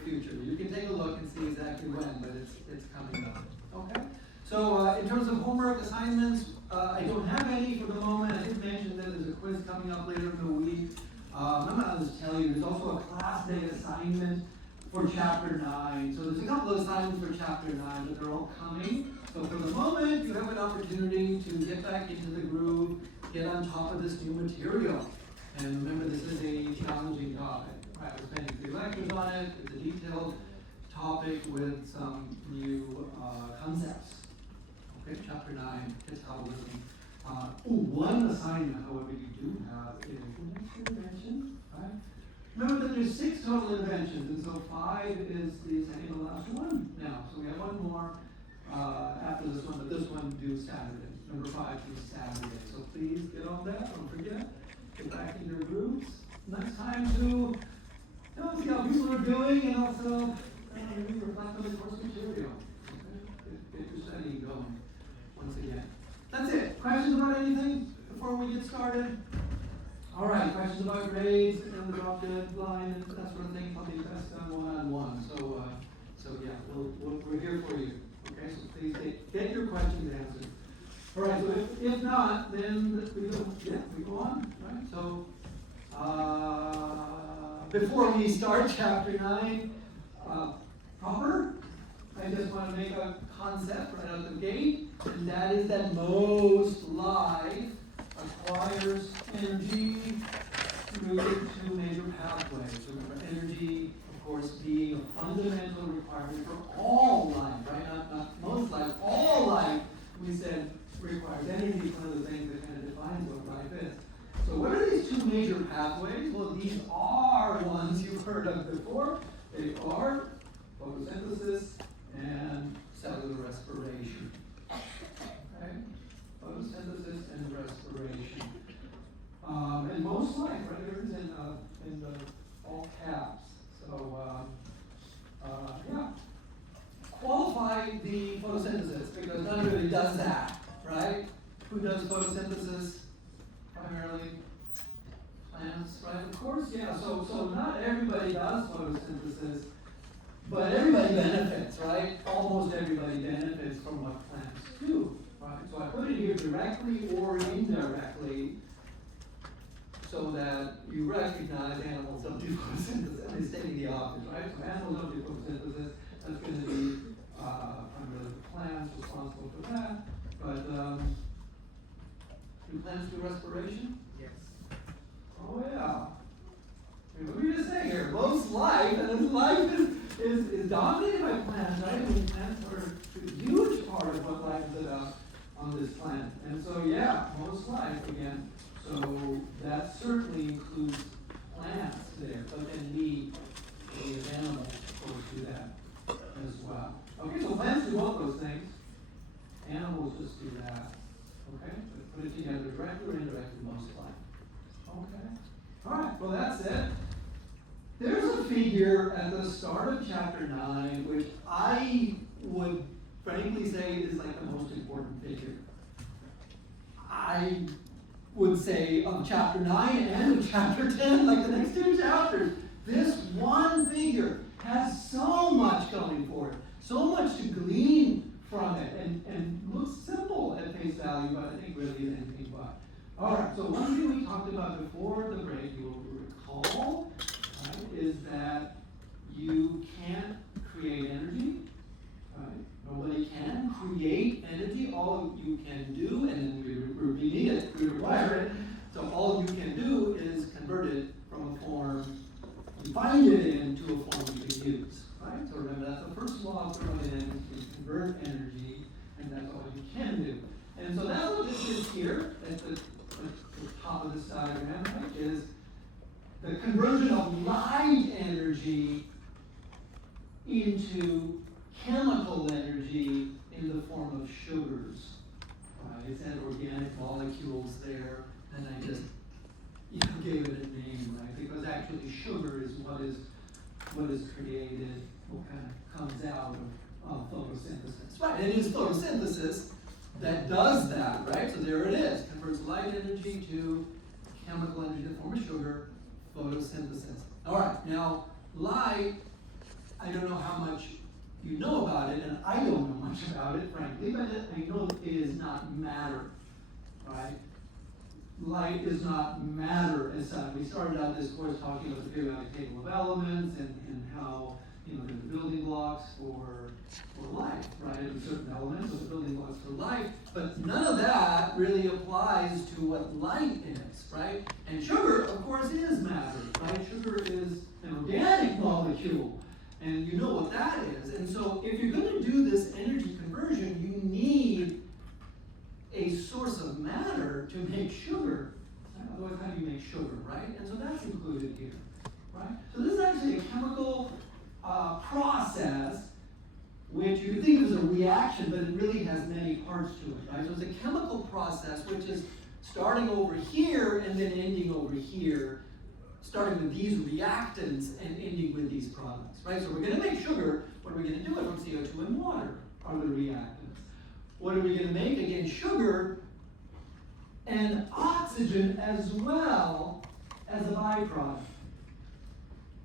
future. You can take a look and see exactly when, but it's coming up. Okay? So in terms of homework assignments, I don't have any for the moment. I did mention that there's a quiz coming up later in the week. I'm not going to just tell you, there's also a class day assignment for Chapter 9. So there's a couple of assignments for Chapter 9, but they're all coming. So for the moment, you have an opportunity to get back into the groove, get on top of this new material. And remember, this is a challenging topic. Right? We're spending 3 lectures on it. It's a detailed topic with some new concepts. Okay, Chapter 9, metabolism. One assignment, however, you do have is the next intervention. Right? Remember that there's 6 total interventions, and so 5 is the second to last one now. So we have one more after this one, but this one due Saturday. Number 5 due Saturday. So please get on that. Don't forget. Get back in your groups. Next time to see how people are doing, and also maybe reflect on the course material. Okay? Get your studying going once again. That's it. Questions about anything before we get started? All right. Questions about grades and the drop deadline and that sort of thing. I'll be best done one-on-one. So yeah, we're here for you. Okay. So please get your questions answered. All right. So if not, then we go on. Right. So before we start Chapter 9 proper, I just want to make a concept right out the gate, and that is that most life acquires energy through 2 major pathways. Remember, energy, of course, being a fundamental requirement for all life, right? Not most life, all life, we said, requires energy. It's one of the things that kind of defines what life is. So what are these 2 major pathways? Well, these are ones you've heard of before. They are photosynthesis and cellular respiration. Okay? Photosynthesis and respiration. And most life, right, there is in the all caps. So, yeah. Qualify the photosynthesis, because not everybody does that, right? Who does photosynthesis? Primarily plants, right? Of course, yeah. So not everybody does photosynthesis, but everybody benefits, right? Almost everybody benefits from what plants do, right? So I put it here directly or indirectly so that you recognize animals don't do photosynthesis. I'm stating the obvious, right? So animals don't do photosynthesis. That's going to be primarily plants responsible for that. But do plants do respiration? Yes. Oh yeah. What do we just say here? Most life, and life is dominated by plants, right? I mean, plants are a huge part of what life is about on this planet. And so yeah, most life again. So that certainly includes plants there, but then we as animals, of course, do that as well. Okay, so plants do all those things. Animals just do that. Okay? But put it together directly or indirectly, most life. Okay? Alright, well that's it. There's a figure at the start of Chapter 9 which I would frankly say is like the most important figure. I would say of Chapter 9 and of Chapter 10, like the next 2 chapters, this one figure has so much going for it, so much to glean from it, and looks simple at face value, but I think really is anything but. All right, so one thing we talked about before the break, you will recall, right, is that you can't create energy. Right? Nobody can create energy. All you can do, and then we need it, we require it. So all you can do is convert it from a form, bind it into a form you can use. Right? So remember, that's the first law of thermodynamics: is convert energy, and that's all you can do. And so that's what this is here at the top of this diagram, right, is the conversion of light energy into chemical energy in the form of sugars. It said organic molecules there, and I just gave it a name, right? Because actually sugar is what is created, what kind of comes out of photosynthesis. Right, and it is photosynthesis that does that, right? So there it is, converts light energy to chemical energy in the form of sugar, photosynthesis. All right, now light I don't know how much you know about it, and I don't know much about it, frankly, but I know it is not matter, right? Light is not matter as such. We started out this course talking about the periodic table of elements and how, you know, they're the building blocks for life, right? And certain elements are the building blocks for life, but none of that really applies to what light is, right? And sugar, of course, is matter, right? Sugar is an organic molecule, and you know what that is. And so if you're going to do this energy conversion, you need a source of matter to make sugar. Otherwise, how do you make sugar, right? And so that's included here, right? So this is actually a chemical process, which you could think of as a reaction, but it really has many parts to it, right? So it's a chemical process which is starting over here and then ending over here, starting with these reactants and ending with these products, right? So we're going to make sugar. What are we going to do it from CO2 and water are the reactants. What are we going to make? Again, sugar and oxygen as well as a byproduct.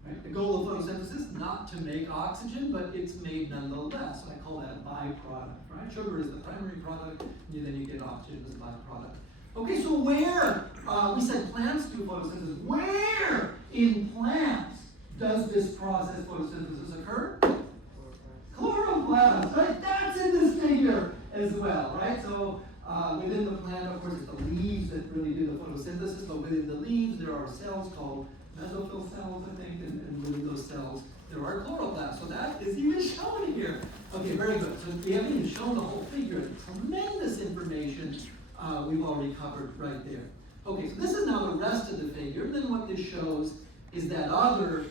Right? The goal of photosynthesis, not to make oxygen, but it's made nonetheless. So I call that a byproduct, right? Sugar is the primary product, and then you get oxygen as a byproduct. Okay, so where, we said plants do photosynthesis. Where in plants does this process, photosynthesis, occur? Chloroplasts, right? That's in this figure as well, right? So within the plant, of course, it's the leaves that really do the photosynthesis, but within the leaves, there are cells called mesophyll cells, I think, and within those cells, there are chloroplasts. So that is even shown here. Okay, very good. So we haven't even shown the whole figure. Tremendous information we've already covered right there. Okay, so this is now the rest of the figure. Then what this shows is that other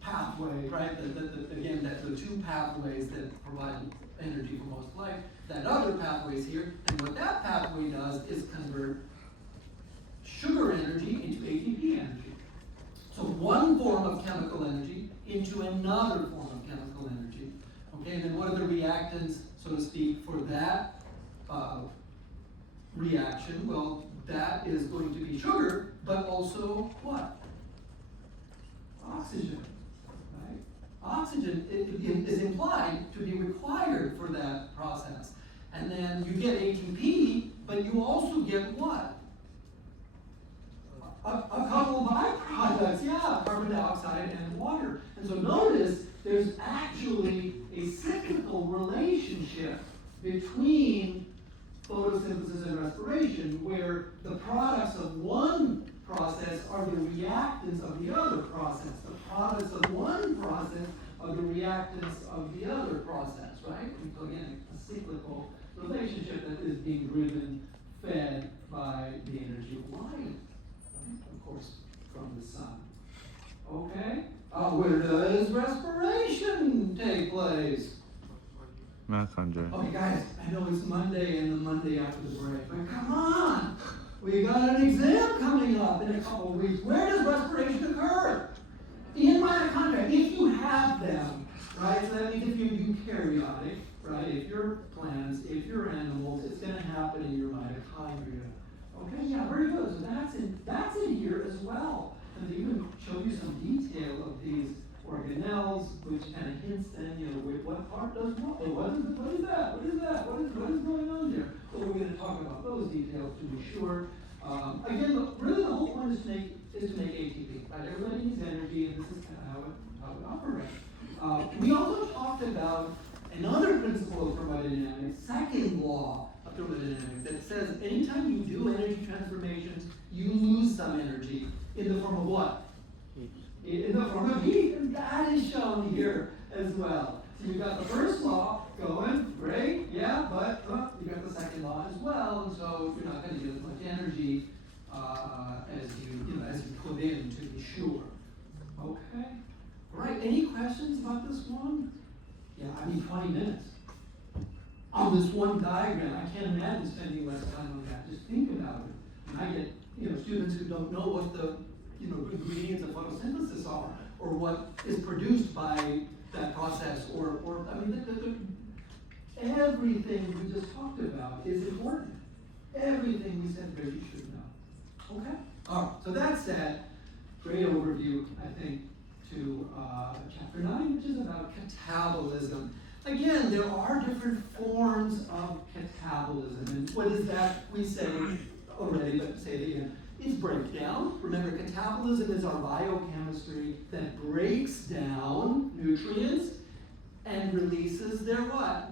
pathway, right? Again, that's the two pathways that provide energy for most life. That other pathway is here, and what that pathway does is convert sugar energy into ATP energy. So one form of chemical energy into another form of chemical energy. Okay, and then what are the reactants, so to speak, for that reaction? Well, that is going to be sugar, but also what? Oxygen. Oxygen is implied to be required for that process. And then you get ATP, but you also get what? A couple of byproducts, yeah, carbon dioxide and water. And so notice there's actually a cyclical relationship between photosynthesis and respiration, where the products of one process are the reactants of the other process. The products of one process are the reactants of the other process, right? And so again, a cyclical relationship that is being driven, fed by the energy of light, right? Of course, from the sun. Okay? Where does respiration take place? Okay, guys, I know it's Monday and the Monday after the break, but come on! We got an exam coming up in a couple of weeks. Where does respiration occur? In mitochondria, if you have them, right? So that means if you do eukaryotic, right? If you're plants, if you're animals, it's going to happen in your mitochondria. Okay, yeah, very good. So that's in here as well. And they even show you some detail of these organelles, which kind of hints then, you know, what part does what? What is that? What is that? What is going on there? So we're going to talk about those details to be sure. Again, really the whole point is to make ATP, right? Everybody needs energy, and this is kind of how it operates. We also talked about another principle of thermodynamics, second law of thermodynamics, that says anytime you do energy transformations, you lose some energy in the form of what? In the form of heat, and that is shown here as well. So you've got the first law going, great, yeah, but you got the second law as well, and so you're not going to get as much energy as you put in, to be sure. Okay, all right. Any questions about this one? Yeah, I mean 20 minutes on this one diagram. I can't imagine spending less time on that. Just think about it. And I get students who don't know what the ingredients of photosynthesis are, or what is produced by that process, or I mean, everything we just talked about is important. Everything we said Reggie should know. Okay? All right, so that said, great overview, I think, to chapter 9, which is about catabolism. Again, there are different forms of catabolism. And what is that? We say already, but say it again. It's breakdown. Remember, catabolism is our biochemistry that breaks down nutrients and releases their what?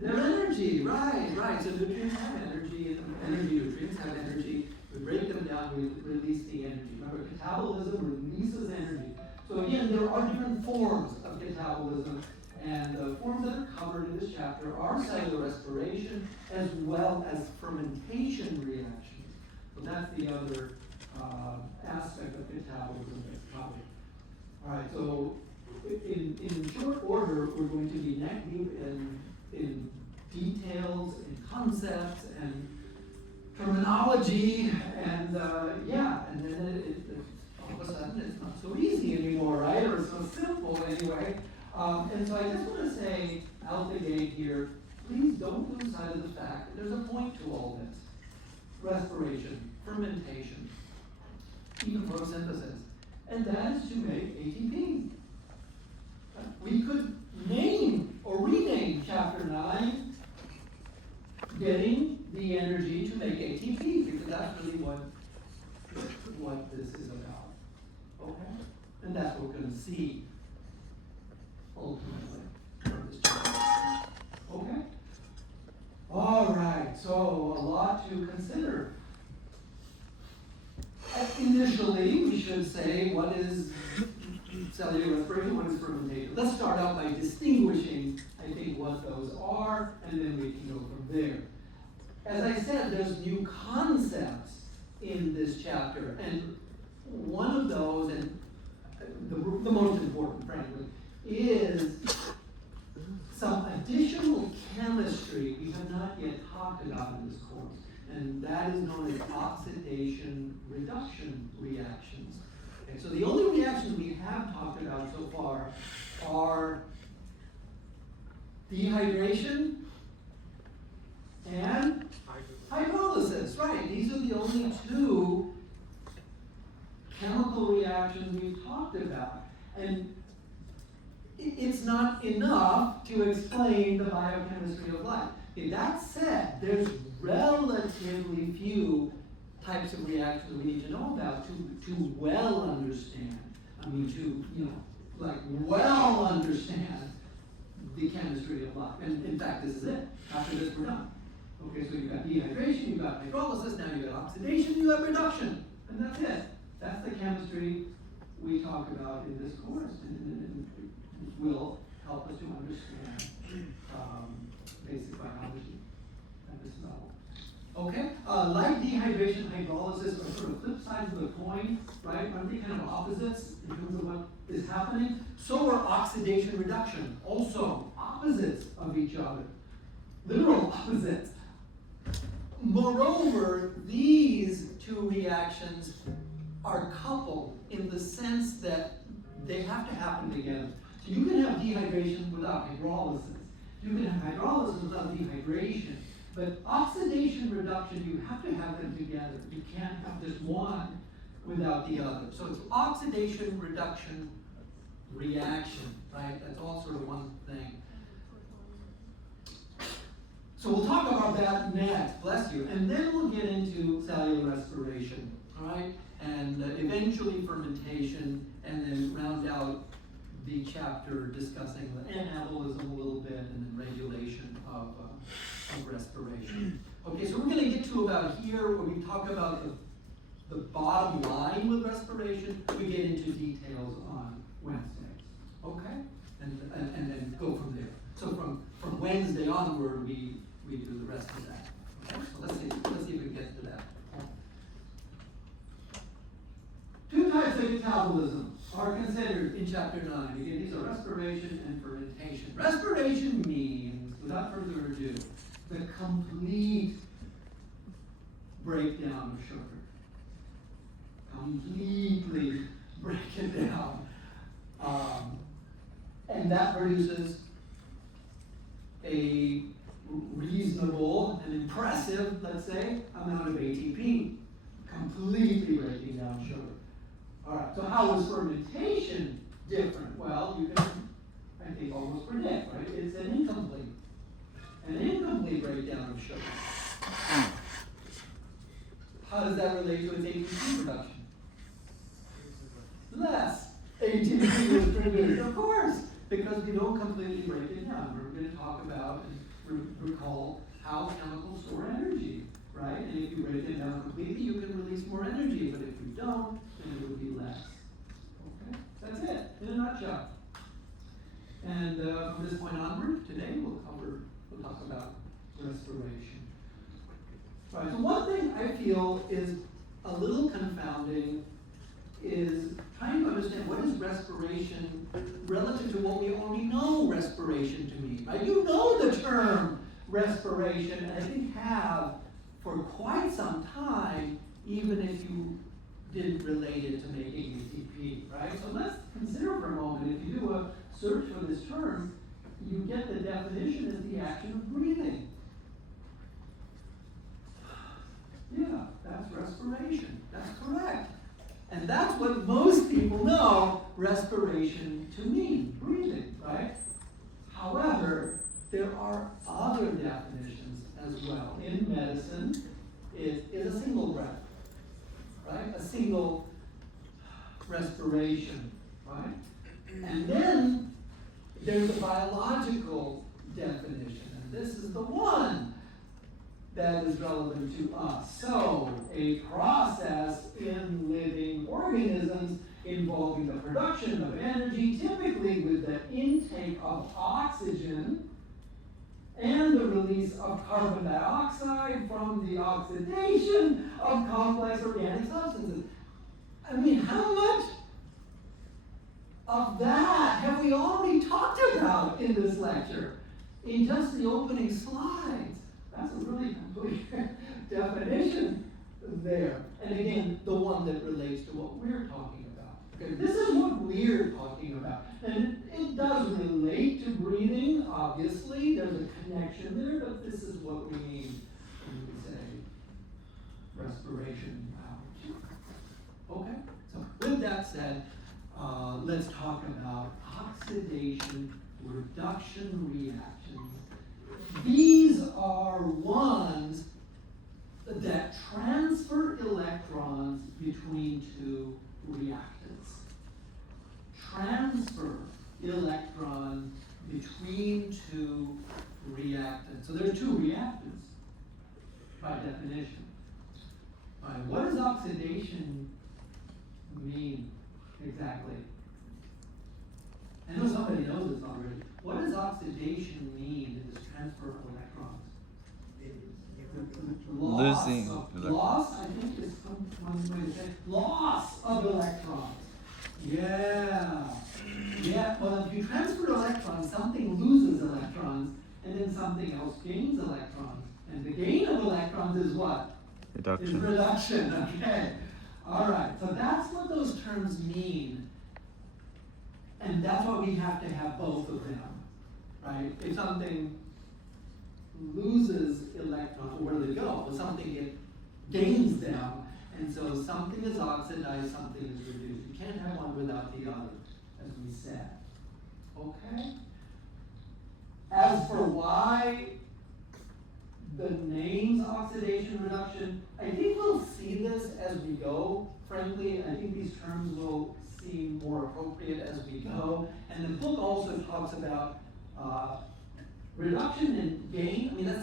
Their energy, right. So nutrients have energy, and nutrients have energy. We break them down, we release the energy. Remember, catabolism releases energy. So again, there are different forms of catabolism, and the forms that are covered in this chapter are cellular respiration as well as fermentation reactions. So that's the other aspect of catabolism that's covered. All right, so in short order, we're going to be neck deep in details, in concepts, and terminology, and and then all of a sudden it's not so easy anymore, right? Or so simple anyway. And so I just want to say out the gate here, please don't lose sight of the fact that there's a point to all this. Respiration, fermentation, even photosynthesis, and that is to make ATP. We could name or rename chapter 9 getting the energy to make ATP, because that's really what this is about. Okay? And that's what we're going to see ultimately from this chapter. Okay? All right, so a lot to consider. Initially, we should say what is cellular respiration, what is fermentation. Let's start out by distinguishing, I think, what those are, and then we can go from there. As I said, there's new concepts in this chapter, and one of those, and the most important, frankly, is some additional chemistry we have not yet talked about in this course, and that is known as oxidation reduction reactions. Okay, so the only reactions we have talked about so far are dehydration and hydrolysis, right? These are the only two chemical reactions we've talked about. And it's not enough to explain the biochemistry of life. Okay, that said, there's relatively few types of reactions we need to know about to well understand. Well understand the chemistry of life. And in fact, this is it. After this, we're done. Okay, so you've got dehydration, you've got hydrolysis, now you've got oxidation, you have reduction. And that's it. That's the chemistry we talk about in this course. And will help us to understand basic biology at this level. Okay, like dehydration, hydrolysis are sort of flip sides of the coin, right? Aren't they kind of opposites in terms of what is happening? So are oxidation reduction, also opposites of each other, literal opposites. Moreover, these two reactions are coupled in the sense that they have to happen together. So you can have dehydration without hydrolysis. You can have hydrolysis without dehydration. But oxidation reduction, you have to have them together. You can't have just one without the other. So it's oxidation reduction reaction, right? That's all sort of one thing. So we'll talk about that next, bless you. And then we'll get into cellular respiration, all right? And eventually fermentation, and then round out the chapter discussing the anabolism a little bit, and then regulation of respiration. Okay, so we're going to get to about here where we talk about the bottom line with respiration. We get into details on Wednesday. Okay, and then go from there. So from Wednesday onward, we do the rest of that. Okay, so let's see if we can get to that. Two types of metabolism are considered in chapter 9. Again, these are respiration and fermentation. Respiration means, without further ado, the complete breakdown of sugar. Completely break it down. And that produces a reasonable and impressive, let's say, amount of ATP. Completely breaking down sugar. All right, so how is fermentation different? Well, you can, I think, almost predict, right? It's an incomplete breakdown of sugar. How does that relate to its ATP production? Less ATP is produced, of course, because we don't completely break it down. We're going to talk about and recall how chemicals store energy, right? And if you break it down completely, you can release more energy, but if you don't, then it would be less. Okay, that's it, in a nutshell. And from this point onward, today we'll talk about respiration. Right, so one thing I feel is a little confounding is trying to understand what is respiration relative to what we already know respiration to mean, right? You know the term respiration, and I think have for quite some time, even if you didn't relate it to making ATP, right? So let's consider for a moment, if you do a search for this term, you get the definition as the action of breathing. Yeah, that's respiration. That's correct. And that's what most people know respiration to mean, breathing, right? However, there are other definitions as well. In medicine, it is a single breath, right? A single respiration, right? And then there's a biological definition, and this is the one that is relevant to us. So, a process in living organisms involving the production of energy, typically with the intake of oxygen and the release of carbon dioxide from the oxidation of complex organic substances. I mean, how much of that have we already talked about in this lecture? In just the opening slides. That's a really complete definition there. And again, the one that relates to what we're talking about. Okay, this is what we're talking about. And it does relate to breathing, obviously. There's a connection there, but this is what we mean when we say respiration. Okay, so with that said, let's talk about oxidation reduction reactions. These are ones that transfer electrons between two reactants. Transfer electrons between two reactants. So there are two reactants by definition. All right, what does oxidation mean exactly? I know somebody knows this already. What does oxidation mean in this transfer of electrons? Loss, I think is one way to say it. Loss of electrons. Yeah. Well, if you transfer electrons, something loses electrons, and then something else gains electrons. And the gain of electrons is what? Reduction. Is reduction, okay. All right, so that's what those terms mean. And that's why we have to have both of them, right? If something loses electrons, where do they go? Well, something gains them, and so something is oxidized, something is reduced. You can't have one without the other, as we said. Okay? As for why the names oxidation reduction, I think we'll see this as we go. Frankly, I think these terms will seem more appropriate as we go. And the book also talks about reduction and gain. I mean, that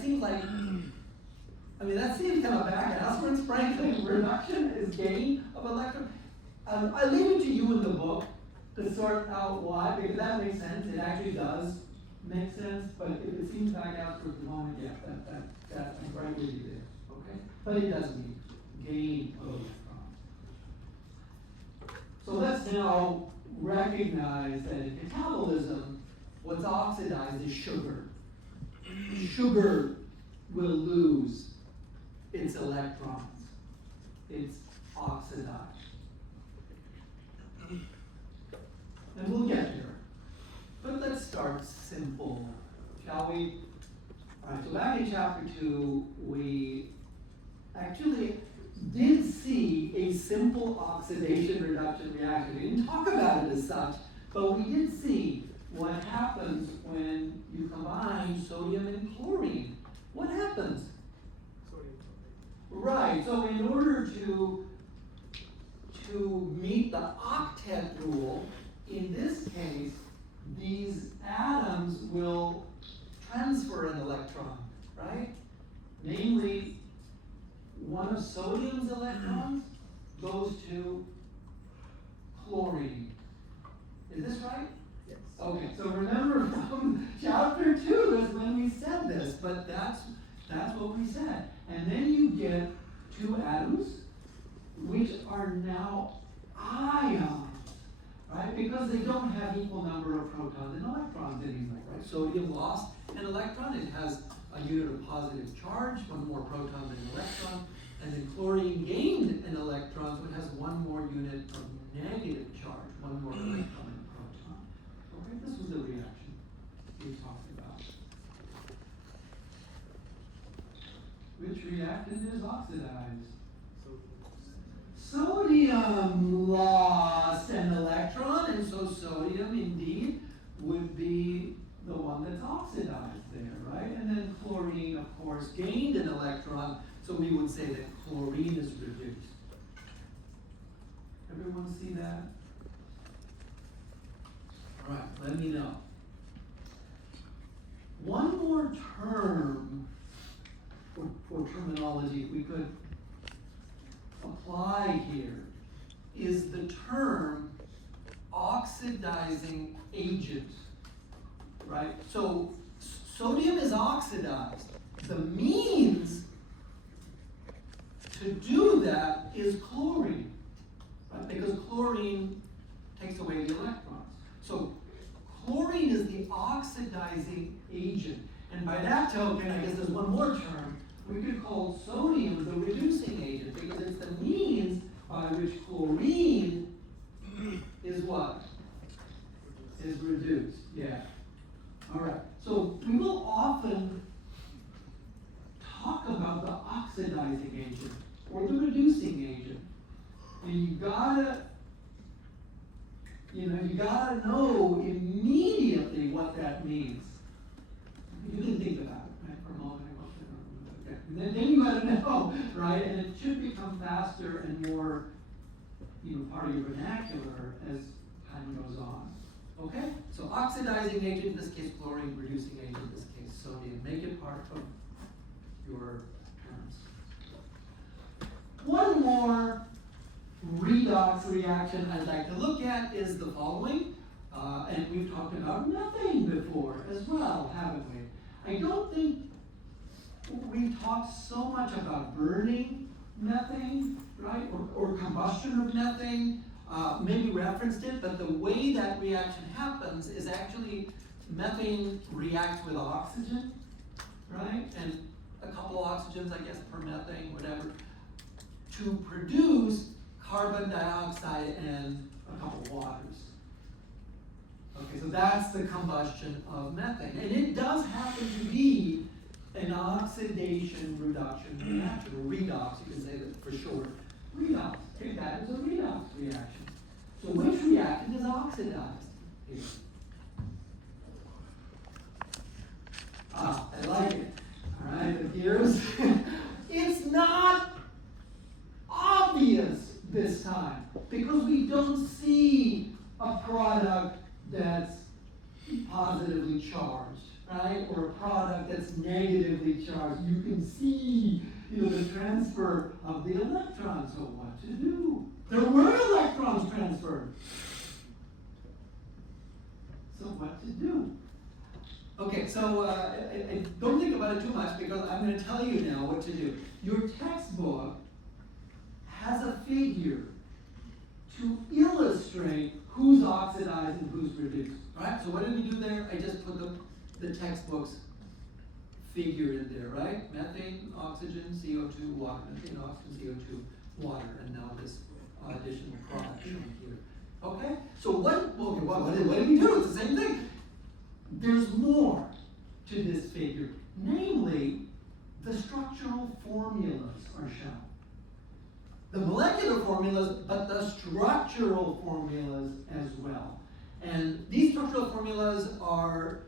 seems kind of back-asswards, frankly. Reduction is gain of electrons. I leave it to you in the book to sort out why, because that makes sense. It actually does make sense, but if it seems back-asswards at the moment, yeah, I'm right with you there, okay? But it does mean gain of electrons. So let's now recognize that in metabolism, what's oxidized is sugar. Sugar will lose its electrons. It's oxidized. And we'll get there. But let's start simple, shall we? All right, so back in chapter 2, we actually did see a simple oxidation-reduction reaction. We didn't talk about it as such, but we did see what happens when you combine sodium and chlorine. What happens? Sodium. Right, so in order to meet the octet rule, in this case, these atoms will transfer an electron, right? Namely, one of sodium's electrons goes to chlorine. Is this right? Yes. Okay, so remember from chapter 2 is when we said this, but that's what we said. And then you get two atoms, which are now ions, right? Because they don't have equal number of protons and electrons anymore, right? Sodium lost an electron, it has a unit of positive charge, one more proton than electron, and then chlorine gained an electron, so it has one more unit of negative charge, one more electron and proton. Okay, this was the reaction we talked about. Which reactant is oxidized? Sodium lost an electron, and so sodium indeed would be the one that's oxidized there, right? And then chlorine, of course, gained an electron, so we would say that chlorine is reduced. Everyone see that? All right, let me know. One more term for terminology we could apply here is the term oxidizing agent, right? So sodium is oxidized. The means to do that is chlorine, right? Because chlorine takes away the electrons. So chlorine is the oxidizing agent. And by that token, I guess there's one more term. We could call sodium the reducing agent because it's the means by which chlorine is what? Is reduced, yeah. All right, so we will often talk about the oxidizing agent or the reducing agent. And you gotta know immediately what that means. You didn't think about it, right, for a moment. And then you gotta know, right? And it should become faster and more, part of your vernacular as time goes on. Okay? So oxidizing agent, in this case chlorine, reducing agent, in this case sodium. Make it part of your terms. One more redox reaction I'd like to look at is the following. And we've talked about methane before as well, haven't we? I don't think we've talked so much about burning methane, right? Or combustion of methane. Maybe referenced it, but the way that reaction happens is actually methane reacts with oxygen, right? And a couple oxygens, I guess, per methane, whatever, to produce carbon dioxide and a couple waters. Okay, so that's the combustion of methane. And it does happen to be an oxidation reduction reaction, or redox, you can say that for short. Redox, take that as a redox reaction. So which reactant is oxidized here? I like it. All right, but here's, it's not obvious this time, because we don't see a product that's positively charged, right? Or a product that's negatively charged. You can see, the transfer of the electrons. So what to do? There were electrons transferred. So what to do? Okay, so I don't think about it too much because I'm going to tell you now what to do. Your textbook has a figure to illustrate who's oxidized and who's reduced. All right, so what did we do there? I just put the textbook's figure in there, right? Methane, oxygen, CO2, water. Methane, oxygen, CO2, water, and now this additional product shown here. Okay? So what did we do? It's the same thing. There's more to this figure. Namely, the structural formulas are shown. the molecular formulas, but the structural formulas as well. And these structural formulas are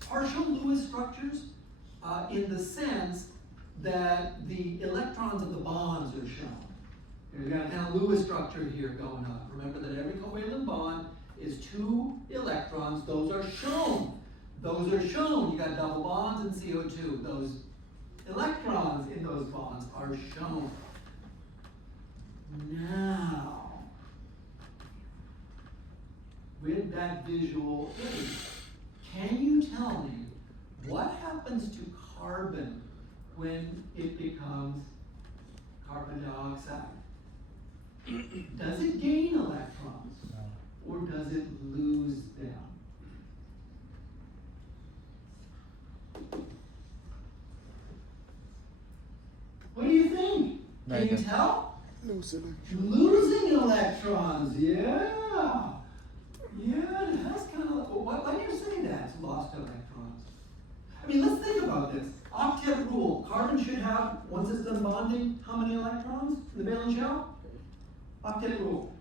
partial Lewis structures in the sense that the electrons of the bonds are shown. You've got a kind of Lewis structure here going on. Remember that every covalent bond is 2 electrons. Those are shown. Those are shown. You got double bonds and CO2. Those electrons in those bonds are shown. Now, with that visual aid, can you tell me what happens to carbon when it becomes carbon dioxide? Does it gain electrons or does it lose them? What do you think? Can you tell? Losing electrons, yeah. Yeah, it has kind of, why do you say that? It's lost electrons. I mean, let's think about this. Octet rule. Carbon should have, once it's done bonding, how many electrons in the valence shell? Octet rule.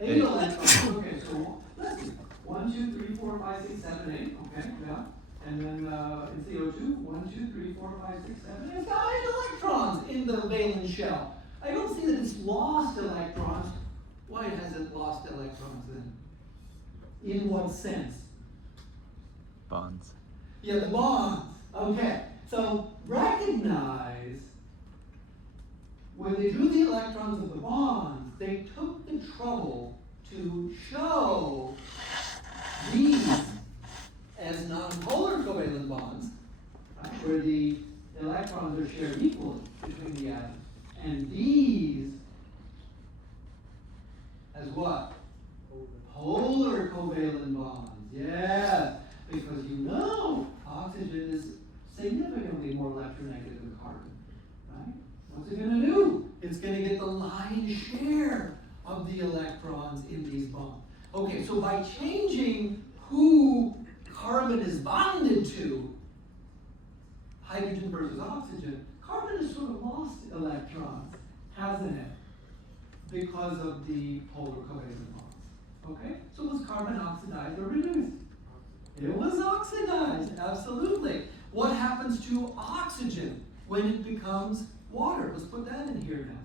8 electrons. Okay, so let's see. 1, 2, 3, 4, 5, 6, 7, 8. Okay, yeah. And then in CO2, 1, 2, 3, 4, 5, 6, 7, 8. It's got 8 electrons in the valence shell. I don't see that it's lost electrons. Why has it lost electrons then? In what sense? Bonds. Yeah, the bonds. Okay. So recognize when they drew the electrons of the bonds, they took the trouble to show these as non-polar covalent bonds, right, where the electrons are shared equally between the atoms. And these as what? Polar covalent bonds. Yes, because you know oxygen is significantly more electronegative than carbon, right? What's it going to do? It's going to get the lion's share of the electrons in these bonds. Okay, so by changing who carbon is bonded to, hydrogen versus oxygen, carbon has sort of lost electrons, hasn't it? Because of the polar covalent bonds. Okay, so was carbon oxidized or reduced? It was oxidized, absolutely. What happens to oxygen when it becomes water? Let's put that in here now.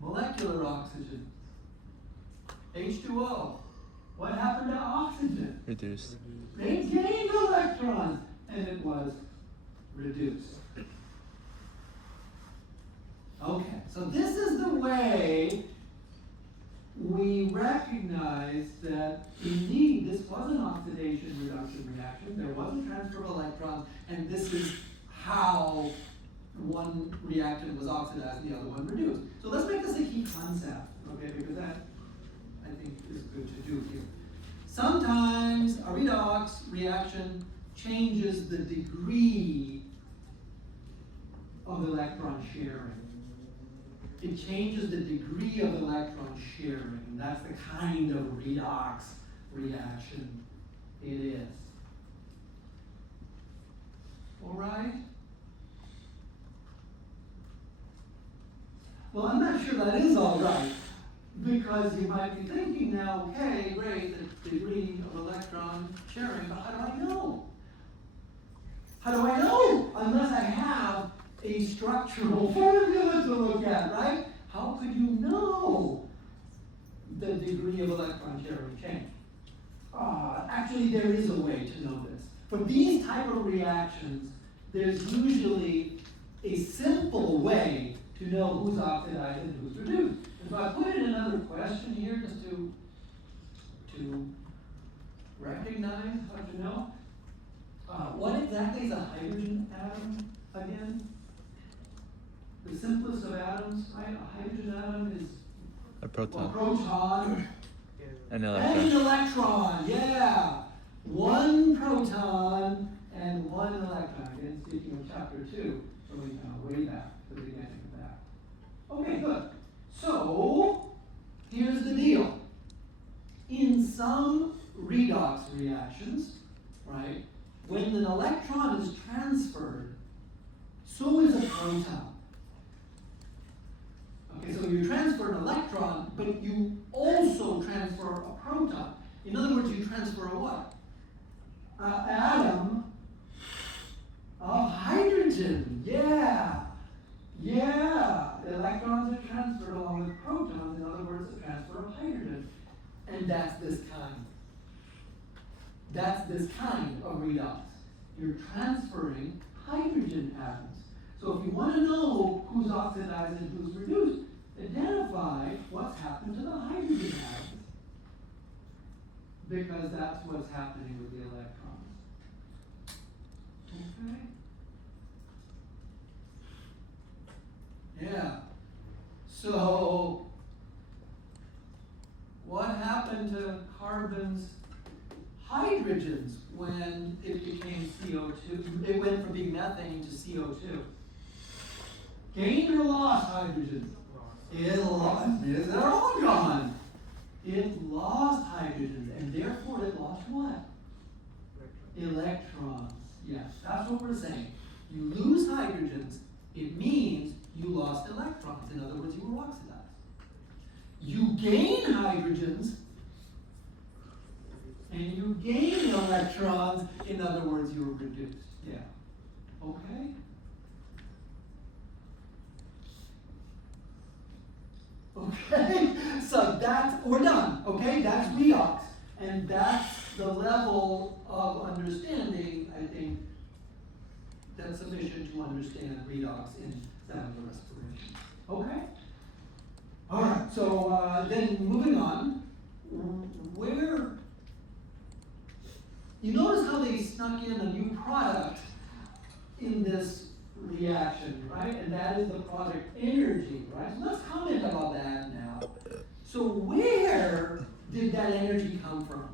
Molecular oxygen. H2O. What happened to oxygen? Reduced. They gained electrons, and it was reduced. Okay, so this is the way we recognize that indeed this was an oxidation-reduction reaction. There was a transfer of electrons, and this is how one reactant was oxidized and the other one reduced. So let's make this a key concept, okay, because that, I think, is good to do here. Sometimes a redox reaction changes the degree of electron sharing. It changes the degree of electron sharing. That's the kind of redox reaction it is. All right? Well, I'm not sure that is all right, because you might be thinking now, okay, great, the degree of electron sharing, but how do I know? How do I know unless I have a structural formula to look at, right? How could you know the degree of electron sharing change? Actually, there is a way to know this. For these type of reactions, there's usually a simple way to know who's oxidized and who's reduced. And so I put in another question here just to recognize how to know. What exactly is a hydrogen atom again? The simplest of atoms, right? A hydrogen atom is A proton. a proton An and electron. an electron, yeah. One proton and one electron. Again, speaking of chapter 2, going way back to the beginning of that. Okay, good. So, here's the deal. In some redox reactions, right, when an electron is transferred, so is a proton. transfer an electron, but you also transfer a proton. In other words, you transfer a what? An atom of hydrogen. Yeah. Yeah. The electrons are transferred along with protons. In other words, a transfer of hydrogen. And that's this kind. That's this kind of redox. You're transferring hydrogen atoms. So if you want to know who's oxidized and who's reduced, identify what's happened to the hydrogen atoms. Because that's what's happening with the electrons. Okay? Yeah. So, what happened to carbon's hydrogens when it became CO2? It went from being methane to CO2. Gained or lost hydrogen? It lost. They're all gone. It lost hydrogen, and therefore it lost what? Electrons. Yes, that's what we're saying. You lose hydrogens, it means you lost electrons. In other words, you were oxidized. You gain hydrogens, and you gain electrons. In other words, you were reduced. Yeah. Okay? Okay? So that's, we're done. Okay? That's redox. And that's the level of understanding, I think, that's sufficient to understand redox in cellular respiration. Okay? All right, so then moving on, where, you notice how they snuck in a new product in this reaction, right? And that is the product energy, right? So let's comment about that now. So where did that energy come from?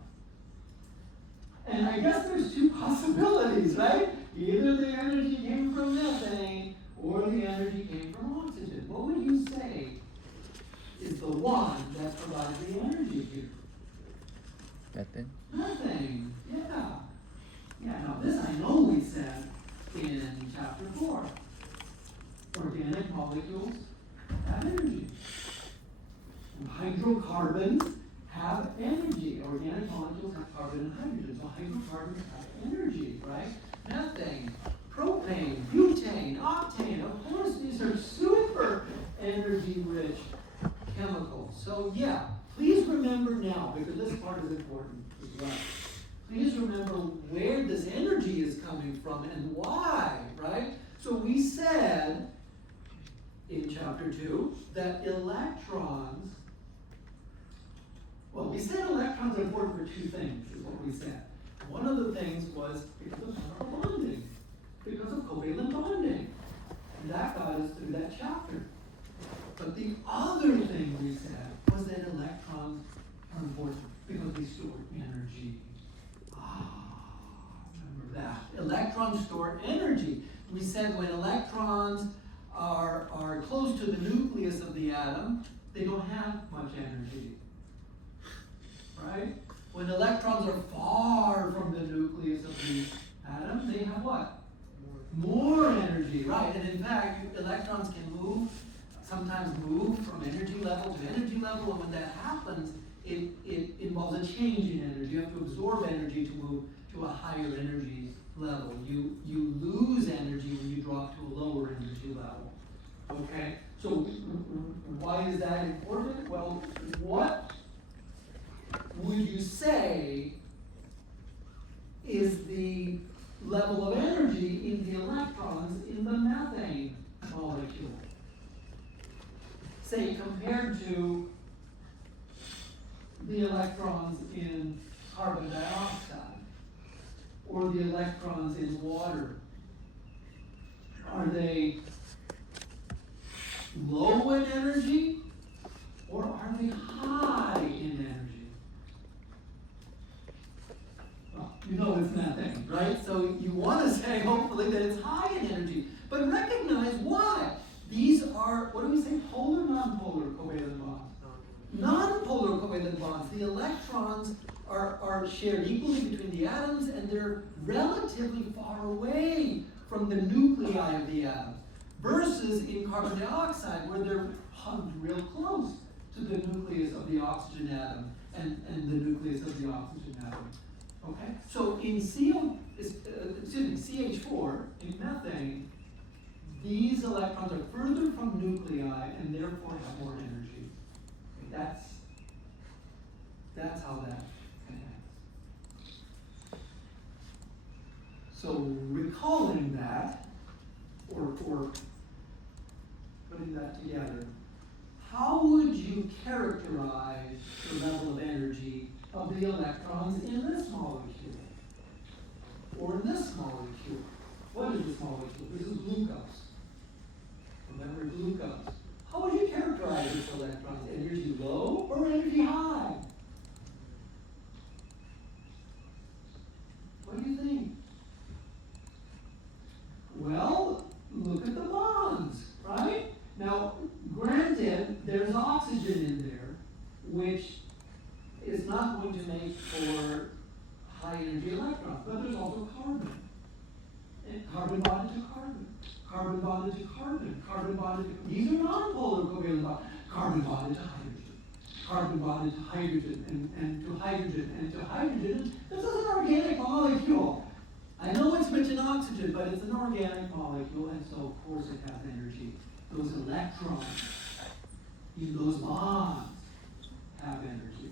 And I guess there's two possibilities, right? Either the energy came from methane or the energy came from oxygen. What would you say is the one that provided the energy here? Methane? Methane, yeah. Yeah, now this I know we said in chapter 4. Organic molecules have energy. Hydrocarbons have energy. Organic molecules have carbon and hydrogen. So hydrocarbons have energy, right? Methane, propane, butane, octane. Of course, these are super energy-rich chemicals. So yeah, please remember now, because this part is important as well. Please remember where this energy is coming from and why, right? So we said in chapter 2 that electrons, well, we said electrons are important for two things, is what we said. One of the things was because of chemical bonding, because of covalent bonding. And that got us through that chapter. But the other thing we said was that electrons are important because they store energy. Remember that. Electrons store energy. We said when electrons are close to the nucleus of the atom, they don't have much energy. Right? When electrons are far from the nucleus of the atom, they have what? More energy, right? And in fact, electrons can sometimes move from energy level to energy level, and when that happens, it involves a change in energy. You have to absorb energy to move to a higher energy level. You lose energy when you drop to a lower energy level. Okay? So why is that important? Well, what would you say is the level of energy in the electrons in the methane molecule? Say compared to the electrons in carbon dioxide or the electrons in water. Are they low in energy or are they high in energy? Well, you know it's methane, right? So you want to say, hopefully, that it's high in energy. But recognize why. These are, what do we say, polar, non-polar covalent bonds? Non-polar covalent bonds. The electrons are shared equally between the atoms, and they're relatively far away from the nuclei of the atoms, versus in carbon dioxide, where they're hugged real close. the nucleus of the oxygen atom and the nucleus of the oxygen atom. Okay? So in CH4, in methane, these electrons are further from nuclei and therefore have more energy. Okay, that's how that connects. So recalling that, or putting that together, how would you characterize the level of energy of the electrons in this molecule? Or in this molecule? What is this molecule? This is glucose. Remember glucose. How would you characterize this electrons? Energy low or energy high? What do you think? Well, look at the bonds, right? Now, granted, there's oxygen in there, which is not going to make for high energy electrons, but there's also carbon. And carbon bonded to carbon, carbon bonded to carbon, carbon bonded to, these are non-polar covalent bonds, carbon bonded to hydrogen, carbon bonded to hydrogen, and to hydrogen, and to hydrogen. This is an organic molecule. I know it's rich in oxygen, but it's an organic molecule, and so of course it has energy. Those electrons in those bonds have energy.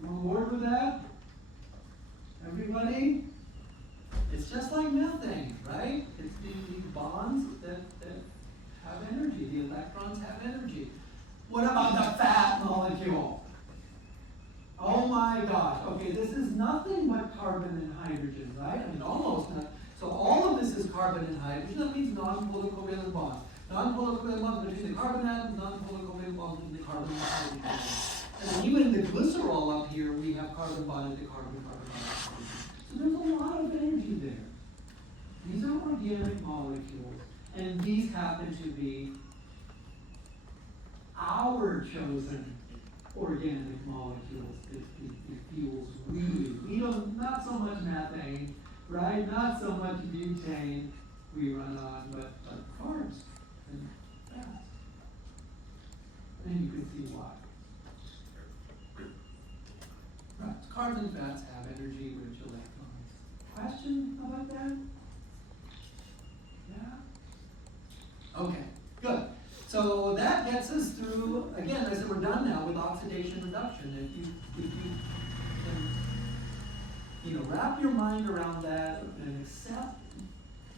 You on board with that? Everybody? It's just like methane, right? It's these bonds that have energy. The electrons have energy. What about the fat molecule? Oh my gosh. Okay, this is nothing but carbon and hydrogen, right? I mean, almost not. So all of this is carbon and hydrogen. That means non-polar covalent bonds. Non-polar covalent bonds between the carbon atoms, non-polar covalent bonds between the carbon and hydrogen. And even the glycerol up here, we have carbon bonded to carbon, carbon bonded to carbon. So there's a lot of energy there. These are organic molecules, and these happen to be our chosen organic molecules. The fuels we use. We don't, not so much methane, right? Not so much butane we run on, but carbs and fats. And you can see why. Right, carbs and fats have energy-rich electrons. Question about that? Yeah? Okay, good. So that gets us through, again, I said we're done now with oxidation reduction. If you can, wrap your mind around that and accept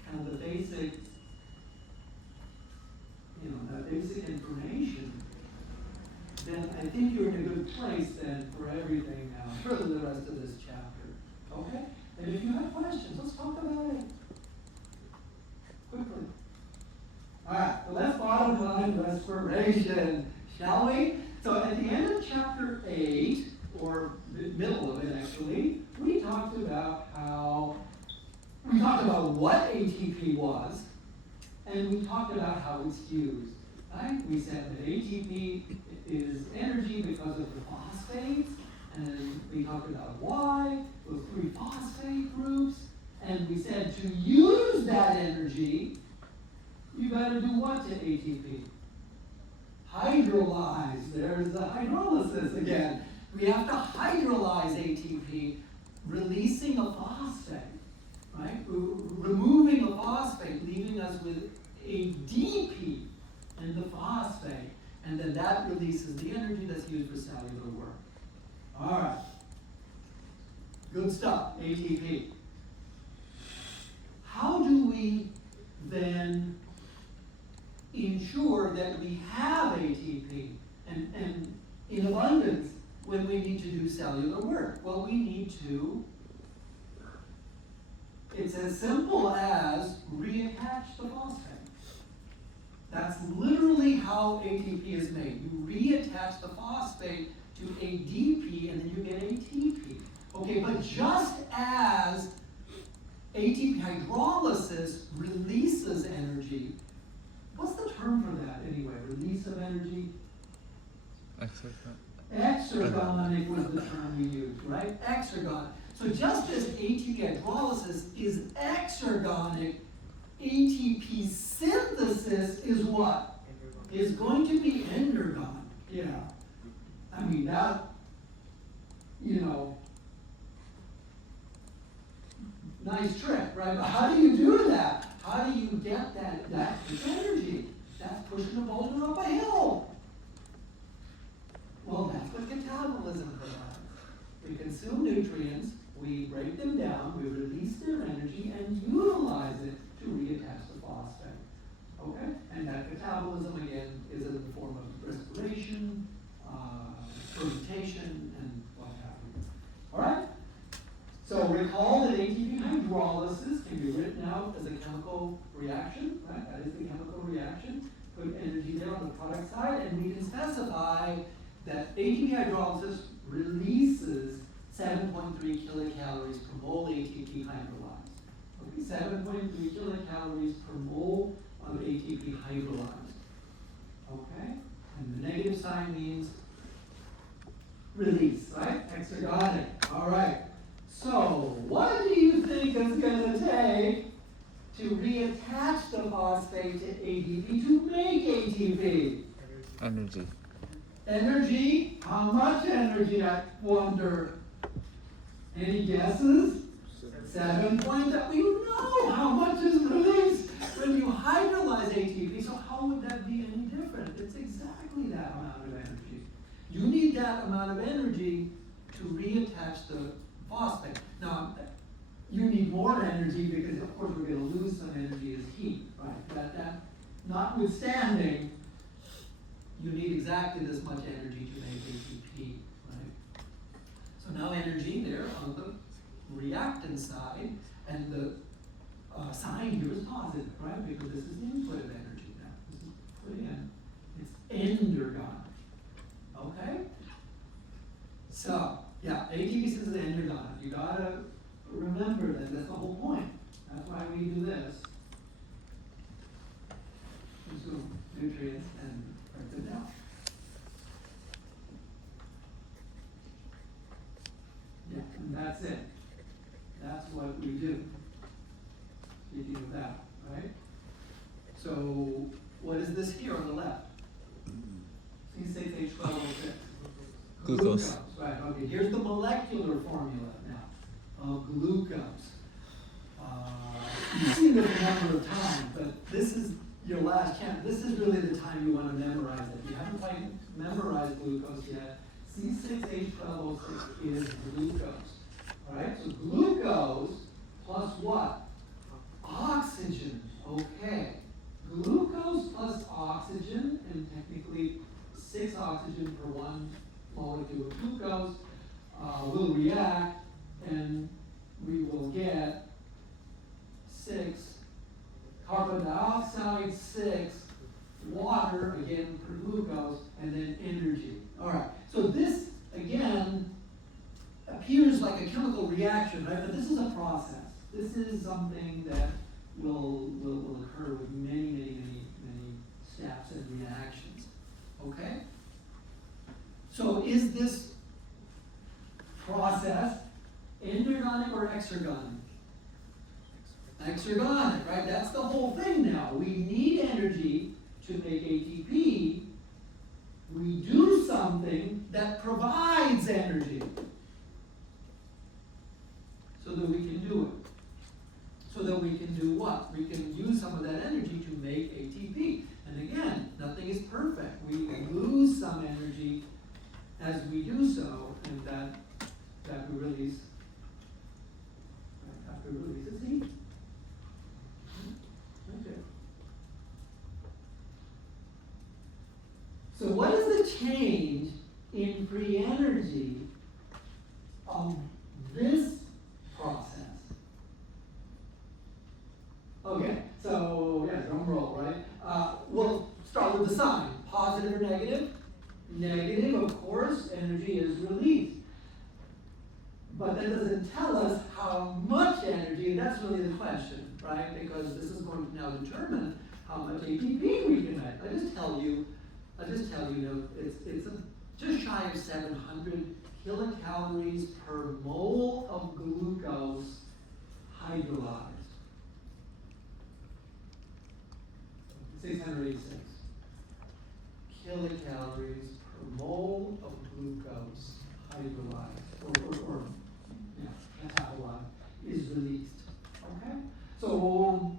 kind of the basic, that basic information, then I think you're in a good place then for everything now, for the rest of this chapter. Okay? And if you have questions, let's talk about it quickly. All right, so let's bottom line respiration, shall we? So at the end of chapter 8, or the middle of it actually, we talked about what ATP was, and we talked about how it's used. Right? We said that ATP is energy because of the phosphates, and we talked about why, those 3 phosphate groups, and we said to use that energy, you better do what to ATP? Hydrolyze. There's the hydrolysis again. We have to hydrolyze ATP, releasing a phosphate, right? Removing a phosphate, leaving us with ADP and the phosphate. And then that releases the energy that's used for cellular work. All right. Good stuff, ATP. How do we then ensure that we have ATP and in abundance when we need to do cellular work? Well, we need to, it's as simple as reattach the phosphate. That's literally how ATP is made. You reattach the phosphate to ADP and then you get ATP. Okay, but just as ATP hydrolysis releases energy, what's the term for that anyway? Release of energy? Exergonic was the term we used, right? Exergonic. So just as ATP hydrolysis is exergonic, ATP synthesis is what? is going to be endergon. Yeah. I mean, that, you know, nice trick, right? But how do you do that? How do you get that energy? That's pushing a boulder up a hill. Well, that's what catabolism provides. We consume nutrients, we break them down, we release their energy, and utilize it to reattach the phosphate. Okay? And that catabolism, again, is in the form of respiration, fermentation, and what have you. All right? So recall that ATP hydrolysis can be written out as a chemical reaction, right? That is the chemical reaction. Put energy there on the product side, and we can specify that ATP hydrolysis releases 7.3 kilocalories per mole ATP hydrolyzed. Okay, 7.3 kilocalories per mole of ATP hydrolyzed. Okay? And the negative sign means release, right? Exergonic. All right. So, what do you think it's going to take to reattach the phosphate to ADP to make ATP? Energy. Energy? How much energy, I wonder? Any guesses? 7 point that we know how much is released when you hydrolyze ATP, so how would that be any different? It's exactly that amount of energy. You need that amount of energy to reattach the phosphate. Now, you need more energy because, of course, we're going to lose some energy as heat, right? That notwithstanding, you need exactly this much energy to make ATP, right? So now energy there on the reactant side, and the sign here is positive, right? Because this is the input of energy now. This is put in. It's endergon. Okay? So, yeah, ATP says the endergon. You gotta remember that. That's the whole point. That's why we do this. Consume nutrients and break them down. Yeah, and that's it. That's what we do. Speaking of that, right? So, what is this here on the left? C6H12O6. Glucose. Right, okay. Here's the molecular formula now of glucose. You've seen this a number of times, but this is your last chance. This is really the time you want to memorize it. If you haven't quite memorized glucose yet, C6H12O6 is glucose. Alright, so glucose plus what? Oxygen. Okay. Glucose plus oxygen, and technically 6 oxygen per 1 molecule of glucose will react, and we will get 6 carbon dioxide, 6 water, again for glucose, and then energy. All right, so this, again, appears like a chemical reaction, right? But this is a process. This is something that will occur with many steps and reactions. Okay? So is this process endergonic or exergonic? Exergonic, right? That's the whole thing now. We need energy to make ATP. We do something that provides energy so that we can do it. So that we can do what? We can use some of that energy to make ATP. And again, nothing is perfect. We lose some energy as we do so, and that we release. After we release is heat. Okay. So what is the change in free energy of this process? Okay, so yeah, drum roll, right? We'll start with the sign. Positive or negative? Negative, of course, energy is released. But that doesn't tell us how much energy, and that's really the question, right? Because this is going to now determine how much ATP we can make. I just tell you, it's just shy of 700 kilocalories per mole of glucose hydrolyzed. 686. kilocalories per mole of glucose hydrolyzed, or metabolized, is released. Okay? So,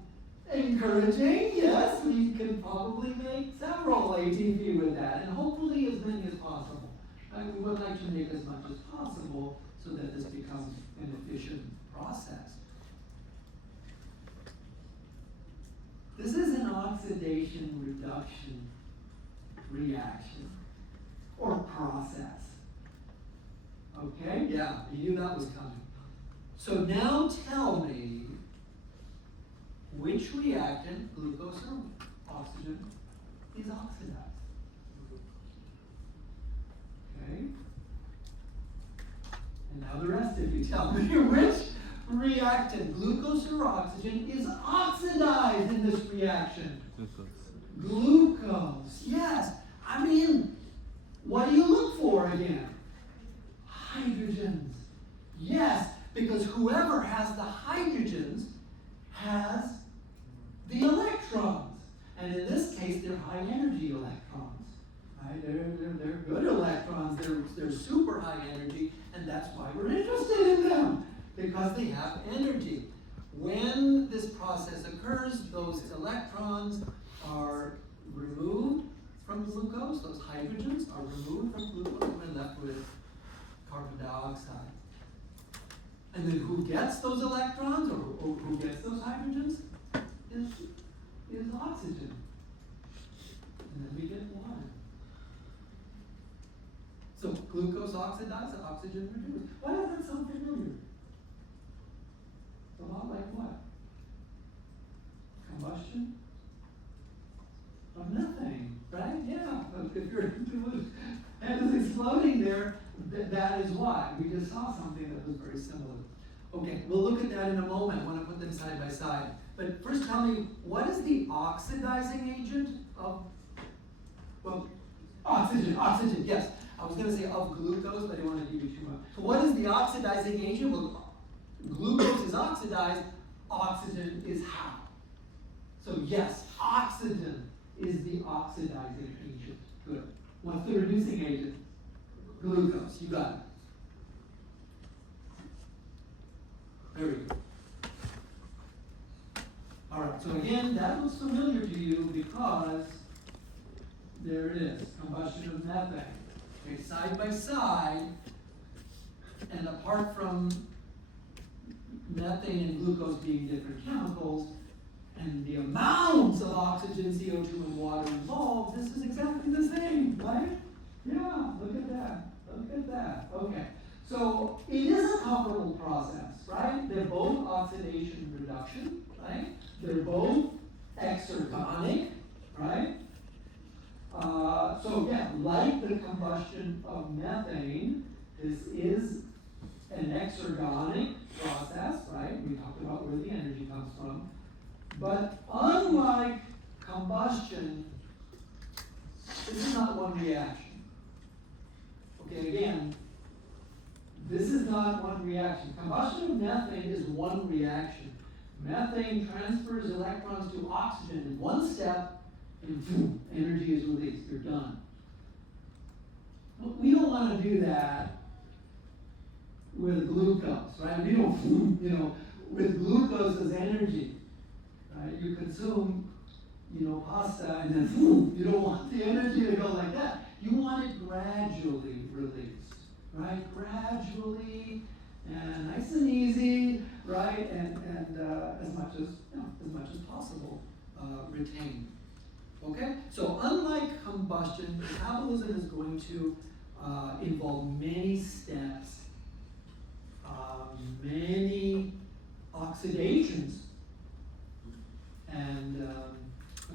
encouraging, yes, we can probably make several ATP with that, and hopefully as many as possible. We would like to make as much as possible so that this becomes an efficient process. This is an oxidation reduction reaction or process. Okay? Yeah, you knew that was coming. So now tell me which reactant, glucose or oxygen, is oxidized. Okay? And now the rest of you tell me which reactant, glucose or oxygen, is oxidized in this reaction. Glucose, yes. I mean, what do you look for again? Hydrogens. Yes, because whoever has the hydrogens has the electrons. And in this case, they're high energy electrons. Right? They're good electrons. They're super high energy, and that's why we're interested in them, because they have energy. When this process occurs, those electrons are removed from glucose, those hydrogens are removed from glucose, and we're left with carbon dioxide. And then who gets those electrons, or who gets those hydrogens, is oxygen. And then we get water. So glucose oxidized, oxygen reduced. Why does that sound familiar? It's a lot like what? Combustion of methane, right? Yeah. If your head is exploding there, that is why. We just saw something that was very similar. Okay, we'll look at that in a moment. I want to put them side by side. But first tell me, what is the oxidizing agent of, well, oxygen, yes. I was going to say of glucose, but I didn't want to give you too much. So what is the oxidizing agent? Well, glucose is oxidized, oxygen is how? So yes, oxygen is the oxidizing agent. Good. What's the reducing agent? Glucose, you got it. Very good. All right, so again, that was familiar to you because there it is, combustion of methane. Okay, side by side, and apart from methane and glucose being different chemicals, and the amounts of oxygen, CO2, and water involved, this is exactly the same, right? Yeah, look at that, look at that. Okay, so it is a comparable process, right? They're both oxidation reduction, right? They're both exergonic, right? So yeah, like the combustion of methane, this is an exergonic process, right? We talked about where the energy comes from. But unlike combustion, this is not one reaction. Okay, again, this is not one reaction. Combustion of methane is one reaction. Methane transfers electrons to oxygen in one step, and boom, energy is released. You're done. We don't want to do that with glucose, right? We don't, with glucose as energy, right? You consume, pasta, and then you don't want the energy to go like that. You want it gradually released, right? Gradually and nice and easy, right? And as much as possible, retained. Okay? So unlike combustion, metabolism is going to involve many steps, many oxidations, and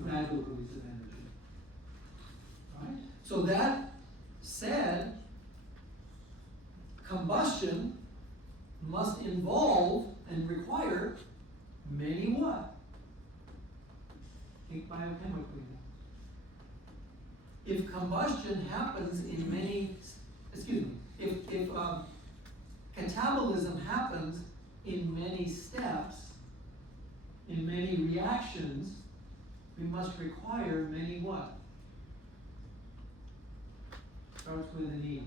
gradual release of energy. Right? So that said, combustion must involve and require many what? Think biochemically. If combustion happens in many, if catabolism happens in many steps, in many reactions, we must require many what? Starts with an E.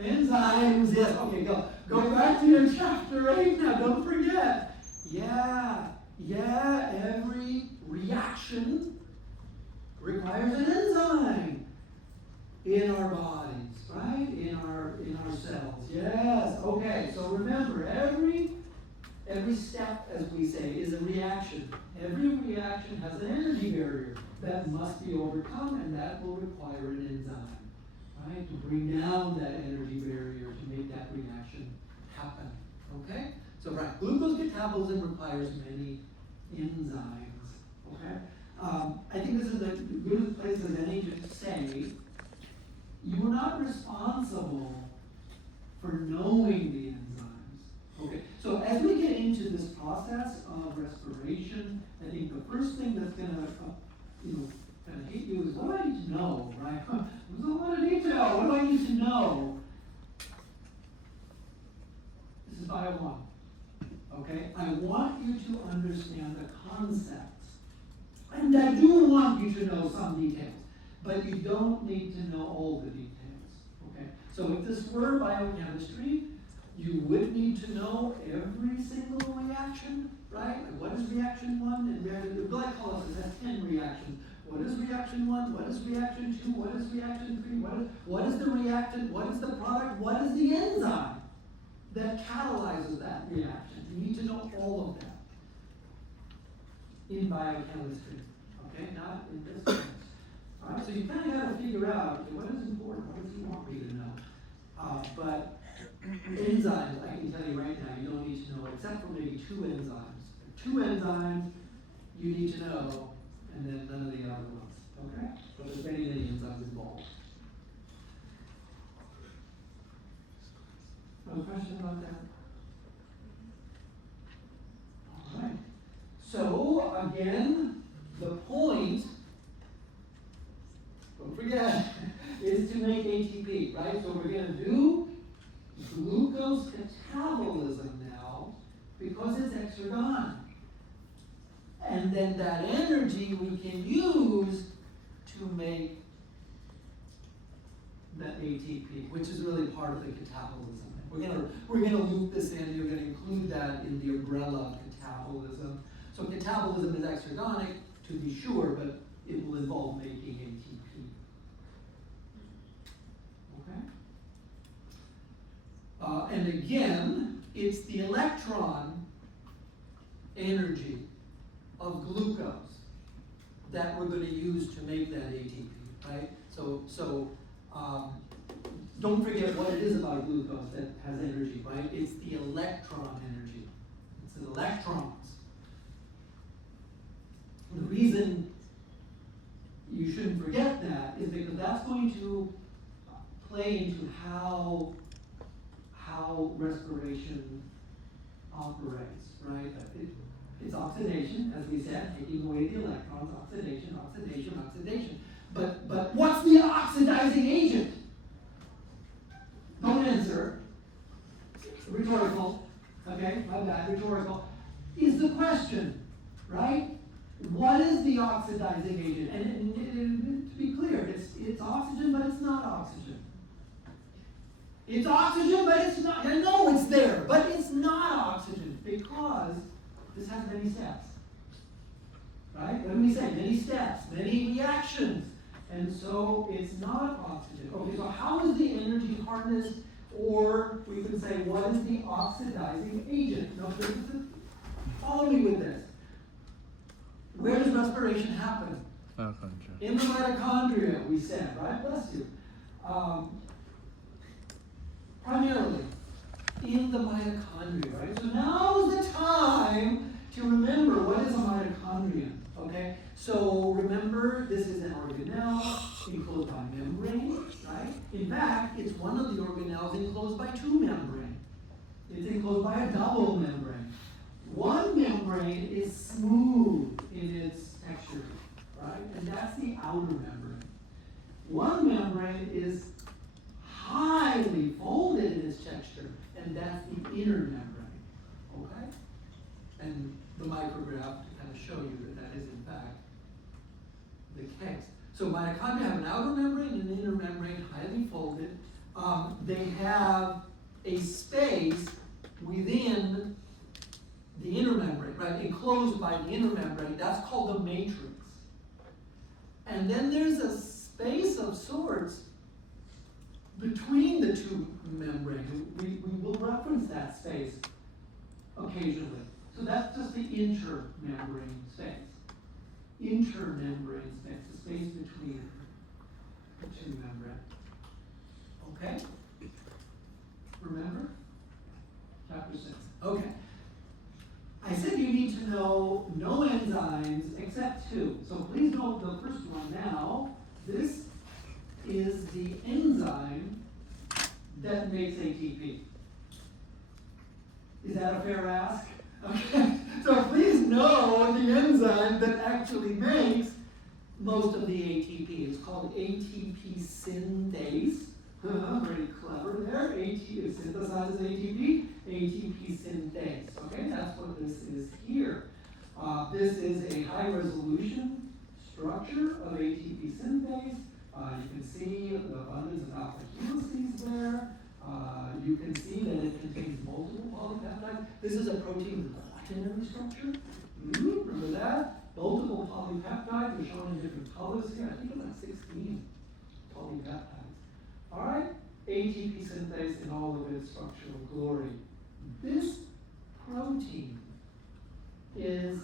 Enzymes, yes, okay, go back to your chapter 8 now, don't forget. Yeah, every reaction requires an enzyme in our bodies, right? In our cells. Yes, okay, so remember, every step, as we say, is a reaction. Every reaction has an energy barrier that must be overcome, and that will require an enzyme. Right, to bring down that energy barrier to make that reaction happen. Okay? So right, glucose catabolism requires many enzymes. Okay? I think this is a good place as any to say you are not responsible for knowing the enzymes. Okay, so as we get into this process of respiration, I think the first thing that's gonna kind of hit you is what do I need to know, right? There's a lot of detail. What do I need to know? This is Bio 1. Okay? I want you to understand the concepts. And I do want you to know some details. But you don't need to know all the details. Okay? So if this were biochemistry, you would need to know every single reaction, right? Like what is reaction 1? And the glycolysis has 10 reactions. What is reaction 1? What is reaction 2? What is reaction 3? What is the reactant? What is the product? What is the enzyme that catalyzes that reaction? You need to know all of that in biochemistry, okay? Not in this case. All right, so you kind of got to figure out, okay, what is important? What does he want me to know? But enzymes, I can tell you right now, you don't need to know except for maybe 2 enzymes. 2 enzymes you need to know, and then none of the other ones, okay? But there's many enzymes involved. No question about that? All right. So, again, the point, don't forget, is to make ATP, right? So we're going to do glucose catabolism now because it's exergonic. And then that energy we can use to make that ATP, which is really part of the catabolism. We're gonna loop this in. You're gonna include that in the umbrella of catabolism. So catabolism is exergonic, to be sure, but it will involve making ATP. Okay. And again, it's the electron energy of glucose that we're going to use to make that ATP, right? So don't forget what it is about glucose that has energy, right? It's the electron energy. It's the electrons. The reason you shouldn't forget that is because that's going to play into how respiration operates, right? It's oxidation, as we said, taking away the electrons, oxidation. But what's the oxidizing agent? Don't answer. Rhetorical. Okay, my bad, rhetorical. Is the question, right? What is the oxidizing agent? And to be clear, it's oxygen, but it's not oxygen. It's oxygen, but it's not. I know it's there, but it's not oxygen because this has many steps. Right? What do we say? Many steps, many reactions. And so it's not oxygen. Okay, so how is the energy harnessed? Or we could say, what is the oxidizing agent? Now, follow me with this. Where does respiration happen? Mitochondria. In the mitochondria, we said, right? Bless you. Primarily in the mitochondria, right? So now is the time to remember what is a mitochondria, okay? So remember, this is an organelle enclosed by membrane, right? In fact, it's one of the organelles enclosed by 2 membranes. It's enclosed by a double membrane. One membrane is smooth in its texture, right? And that's the outer membrane. One membrane is highly folded in its texture, and that's the inner membrane, okay? And the micrograph to kind of show you that that is in fact the case. So mitochondria have an outer membrane and an inner membrane, highly folded, they have a space within the inner membrane, right? Enclosed by the inner membrane. That's called the matrix. And then there's a space of sorts between the two membranes. We will reference that space occasionally. So that's just the intermembrane space. Intermembrane space, the space between the two membranes. Okay? Remember? Chapter 6. Okay. I said you need to know no enzymes except two. So please note the first one now. This is the enzyme that makes ATP. Is that a fair ask? Okay. So please know the enzyme that actually makes most of the ATP. It's called ATP synthase. Very clever there. It synthesizes ATP. ATP synthase. Okay, that's what this is here. This is a high resolution structure of ATP synthase. You can see the abundance of alpha helices there. You can see that it contains multiple polypeptides. This is a protein with quaternary structure. Remember that? Multiple polypeptides are shown in different colors here. I think it's like 16 polypeptides. All right? ATP synthase in all of its structural glory. This protein is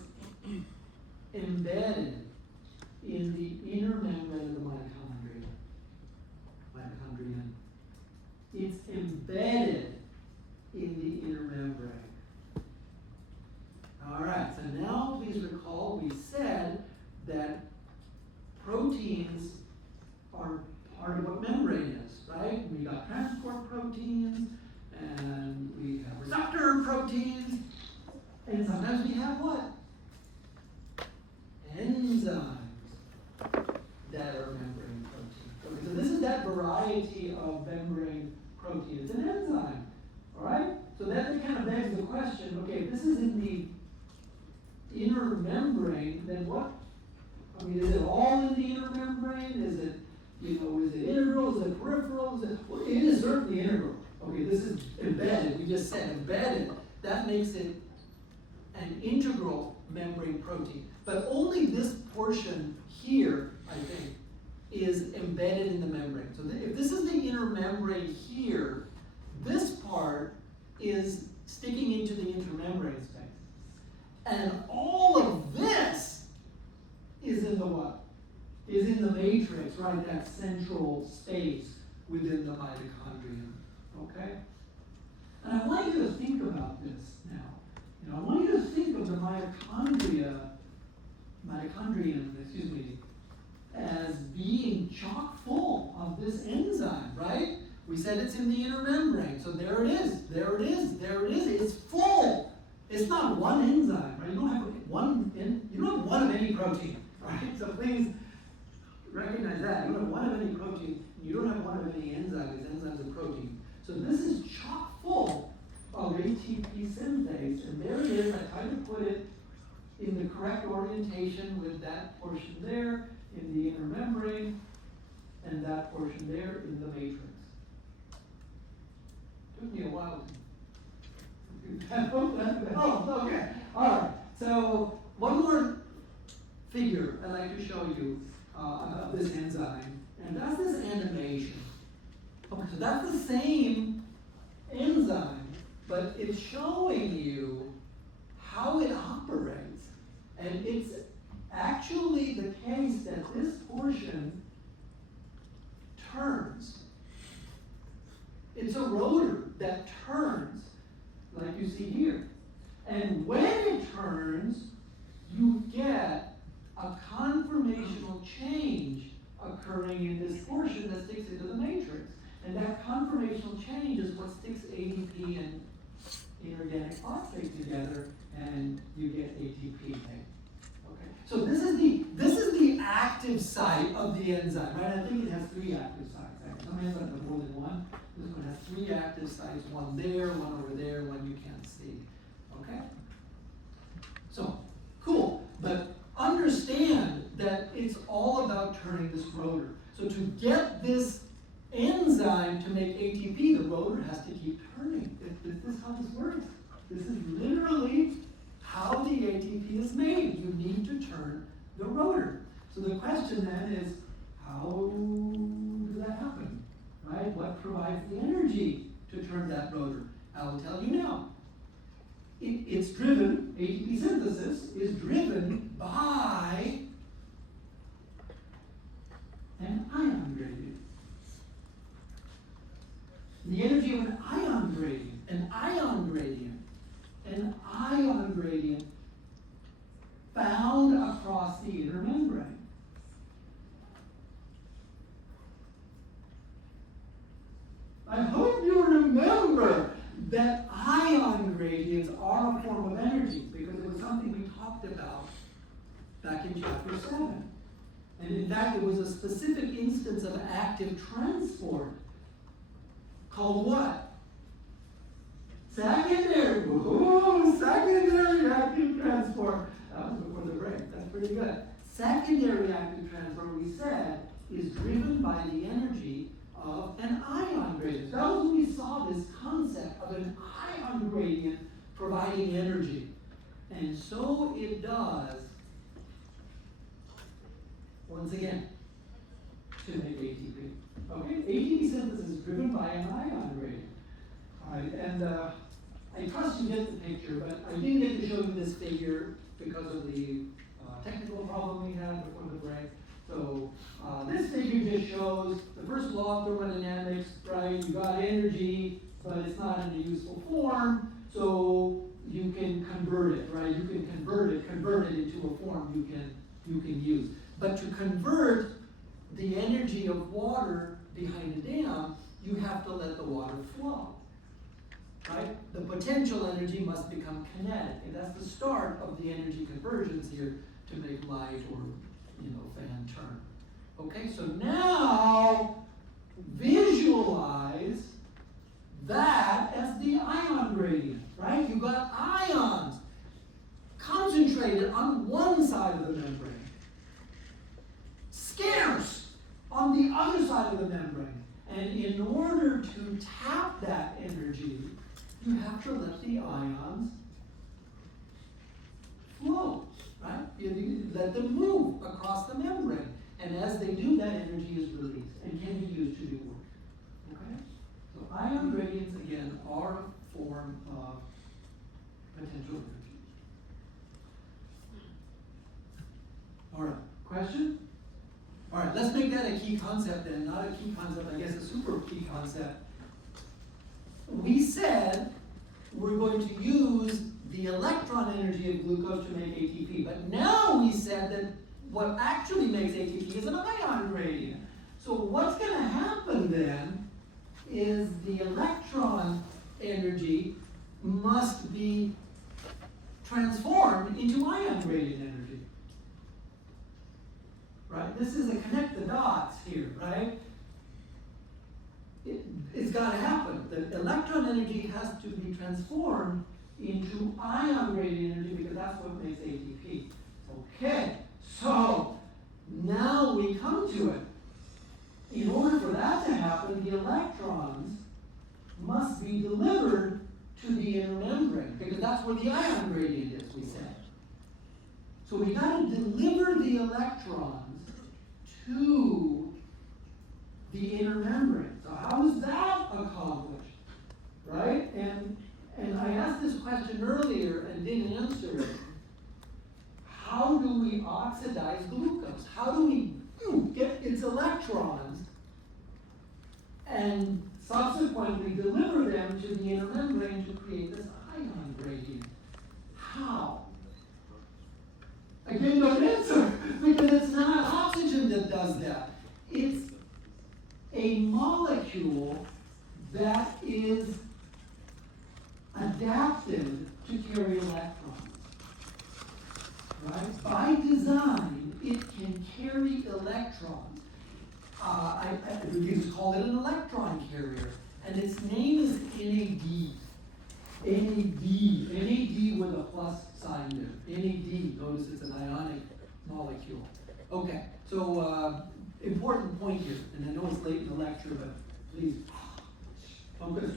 embedded in the inner membrane of the mitochondria. Mitochondrion. It's embedded in the inner membrane. All right, so now please recall we said that proteins are part of what membrane is, right? We got transport proteins, and we have receptor proteins, and sometimes we have what? Enzymes that are membrane proteins. Okay, so this is that variety of membrane protein. It's an enzyme, all right? So that kind of begs the question, okay, if this is in the inner membrane, then what? I mean, is it all in the inner membrane? Is it, is it integral? Is it peripheral? Well, it is certainly integral. Okay, this is embedded. We just said embedded. That makes it an integral membrane protein. But only this portion here, I think, is embedded in the membrane. So if this is the inner membrane here, this part is sticking into the intermembrane space. And all of this is in the what? Is in the matrix, right? That central space within the mitochondrion. Okay? And I want you to think about this now. I want you to think of the mitochondrion, as being chock full of this enzyme, right? We said it's in the inner membrane, so there it is, there it is, there it is. It's full. It's not one enzyme, right? You don't have one of any protein, right? So please recognize that. You don't have one of any protein. You don't have one of any enzyme. It's enzymes and protein. So this is chock full of ATP synthase, and there it is. I tried to put it in the correct orientation with that portion there in the inner membrane, and that portion there in the matrix. Took me a while to do that. Oh, okay. All right. So one more figure I'd like to show you about this enzyme, and that's this animation. Okay, so that's the same enzyme, but it's showing you how it operates. And it's actually the case that this portion turns. It's a rotor that turns, like you see here. And when it turns, you get a conformational change occurring in this portion that sticks into the matrix. And that conformational change is what sticks ADP and inorganic phosphate together, and you get ATP. Okay. So this is the active site of the enzyme, right? I think it has 3 active sites. Some enzymes have more than one. This one has 3 active sites, one there, one over there, one you can't see. Okay? So, cool. But understand that it's all about turning this rotor. So to get this enzyme designed to make ATP. The rotor has to keep turning. This is how this works. This is literally how the ATP is made. You need to turn the rotor. So the question then is, how does that happen? Right? What provides the energy to turn that rotor? I will tell you now. It's driven, ATP synthesis is driven by an ion gradient. The energy of an ion gradient, an ion gradient, an ion gradient found across the inner membrane. I hope you remember that ion gradients are a form of energy, because it was something we talked about back in chapter 7. And in fact, it was a specific instance of active transport called what? Secondary. Ooh, secondary active transport. That was before the break. That's pretty good. Secondary active transport, we said, is driven by the energy of an ion gradient. That was when we saw this concept of an ion gradient providing energy. And so it does, once again, to make ATP. Okay, ATP synthesis is driven by an ion gradient. All right, and I trust you get the picture, but I didn't get to show you this figure because of the technical problem we had before the break. So this figure just shows the first law of thermodynamics, right? You got energy, but it's not in a useful form, so you can convert it, right? You can convert it into a form you can use. But to convert the energy of water behind a dam, you have to let the water flow, right? The potential energy must become kinetic, and that's the start of the energy conversions here to make light or fan turn. Okay, so now visualize that as the ion gradient, right? You got ions concentrated on one side of the membrane, scarce on the other side of the membrane. And in order to tap that energy, you have to let the ions flow, right? You let them move across the membrane. And as they do, that energy is released and can be used to do work. Okay? So ion gradients, again, are a form of potential energy. All right, question? All right, let's make that a key concept then. Not a key concept, I guess a super key concept. We said we're going to use the electron energy of glucose to make ATP. But now we said that what actually makes ATP is an ion gradient. So what's going to happen then is the electron energy must be transformed into ion gradient energy. Right? This is a connect the dots here, right? It's got to happen. The electron energy has to be transformed into ion gradient energy because that's what makes ATP. Okay, so now we come to it. In order for that to happen, the electrons must be delivered to the inner membrane because that's where the ion gradient is, we said. So we got to deliver the electrons to the inner membrane. So how is that accomplished? Right? And I asked this question earlier and didn't answer it. How do we oxidize glucose? How do we get its electrons and subsequently deliver them to the inner membrane to create this ion gradient? How? Again, no answer, because it's not oxygen that does that. It's a molecule that is adapted to carry electrons. Right? By design, it can carry electrons. We call it an electron carrier, and its name is NAD. NAD with a plus sign there. NAD, notice it's an ionic molecule. Okay, so important point here, and I know it's late in the lecture, but please. Oh, good.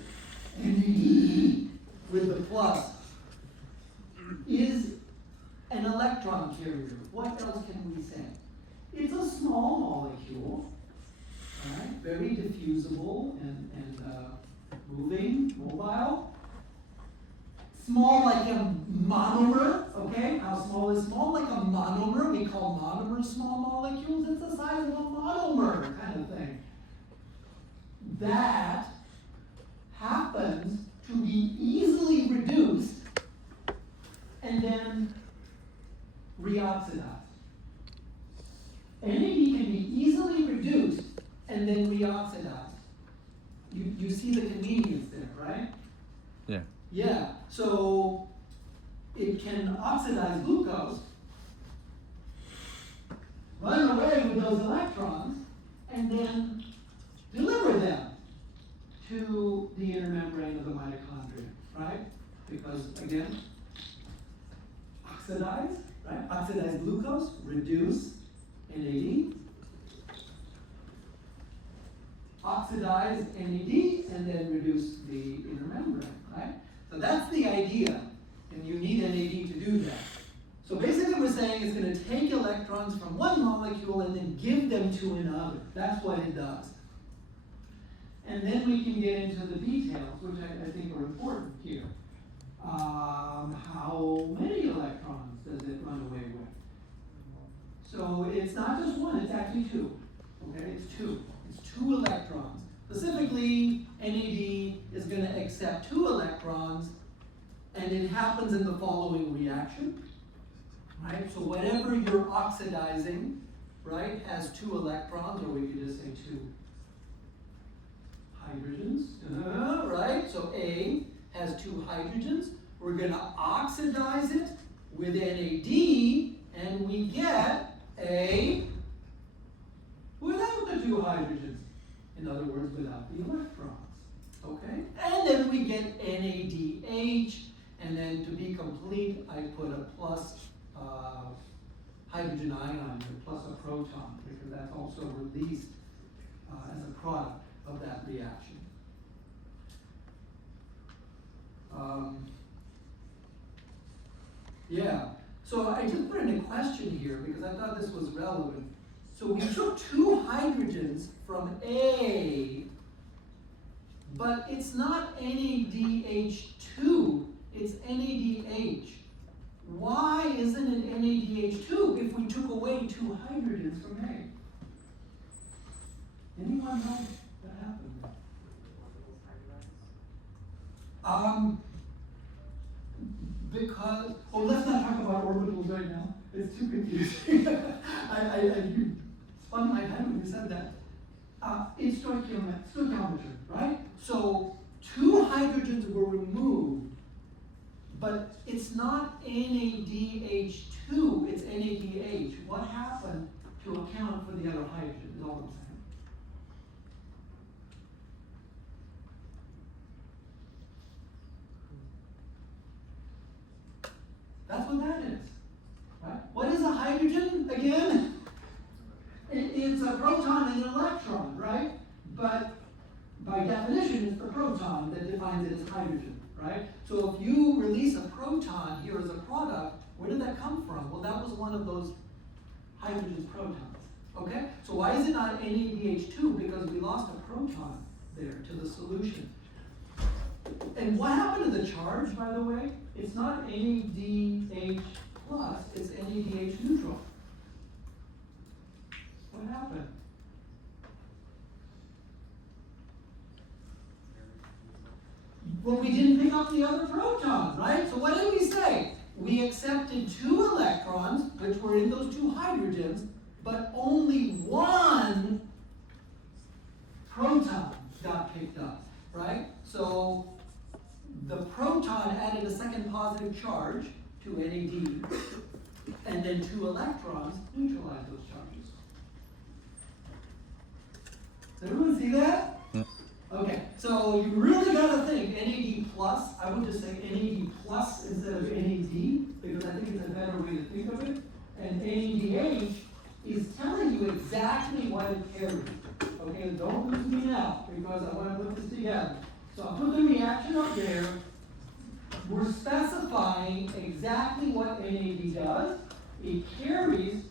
NAD with the plus is an electron carrier. What else can we say? It's a small molecule, right? Very diffusible and moving, mobile. Small like a monomer, okay? How small is small? Like a monomer. We call monomers small molecules. It's the size of a monomer kind of thing. That happens to be easily reduced and then reoxidized. NAD can be easily reduced and then reoxidized. You see the convenience there, right? Yeah. Yeah, so it can oxidize glucose, run away with those electrons, and then deliver them to the inner membrane of the mitochondria, right? Because again, oxidize, right? Oxidize glucose, reduce NAD. Oxidize NAD and then reduce the inner membrane, right? So that's the idea, and you need NAD to do that. So basically we're saying it's going to take electrons from one molecule and then give them to another. That's what it does. And then we can get into the details, which I think are important here. How many electrons does it run away with? So it's not just one, it's actually two. Okay, it's two. It's 2 electrons. Specifically, NAD is going to accept 2 electrons, and it happens in the following reaction. Right? So whatever you're oxidizing, right, has 2 electrons, or we could just say 2 hydrogens. Right? So A has 2 hydrogens. We're going to oxidize it with NAD, and we get a without the 2 hydrogens. In other words, without the electrons. Okay? And then we get NADH, and then to be complete, I put a plus hydrogen ion here, plus a proton, because that's also released as a product of that reaction. Yeah, so I just put in a question here because I thought this was relevant. So we took 2 hydrogens from A, but it's not NADH2, it's NADH. Why isn't it NADH2 if we took away 2 hydrogens from A? Anyone know what happened there? Because, let's not talk about orbitals right now. It's too confusing. You spun my head when you said that. It's stoichiometry, right? So 2 hydrogens were removed, but it's not NADH2, it's NADH. What happened to account for the other hydrogen is all I'm saying. That's what that is. Right? What is a hydrogen again? It's a proton and an electron, right? But by definition, it's the proton that defines it as hydrogen, right? So if you release a proton here as a product, where did that come from? Well, that was one of those hydrogen protons, okay? So why is it not NADH2? Because we lost a proton there to the solution. And what happened to the charge, by the way? It's not NADH plus, it's NADH neutral. What happened? Well, we didn't pick up the other proton, right? So what did we say? We accepted 2 electrons, which were in those 2 hydrogens, but only 1 proton got picked up, right? So the proton added a second positive charge to NAD, and then 2 electrons neutralized those charges. Does everyone see that? Yeah. Okay, so you really gotta think NAD plus. I would just say NAD plus instead of NAD, because I think it's a better way to think of it. And NADH is telling you exactly what it carries. Okay, don't lose me now. help, because I want to put this together. So I'll put the reaction up there. We're specifying exactly what NAD does. It carries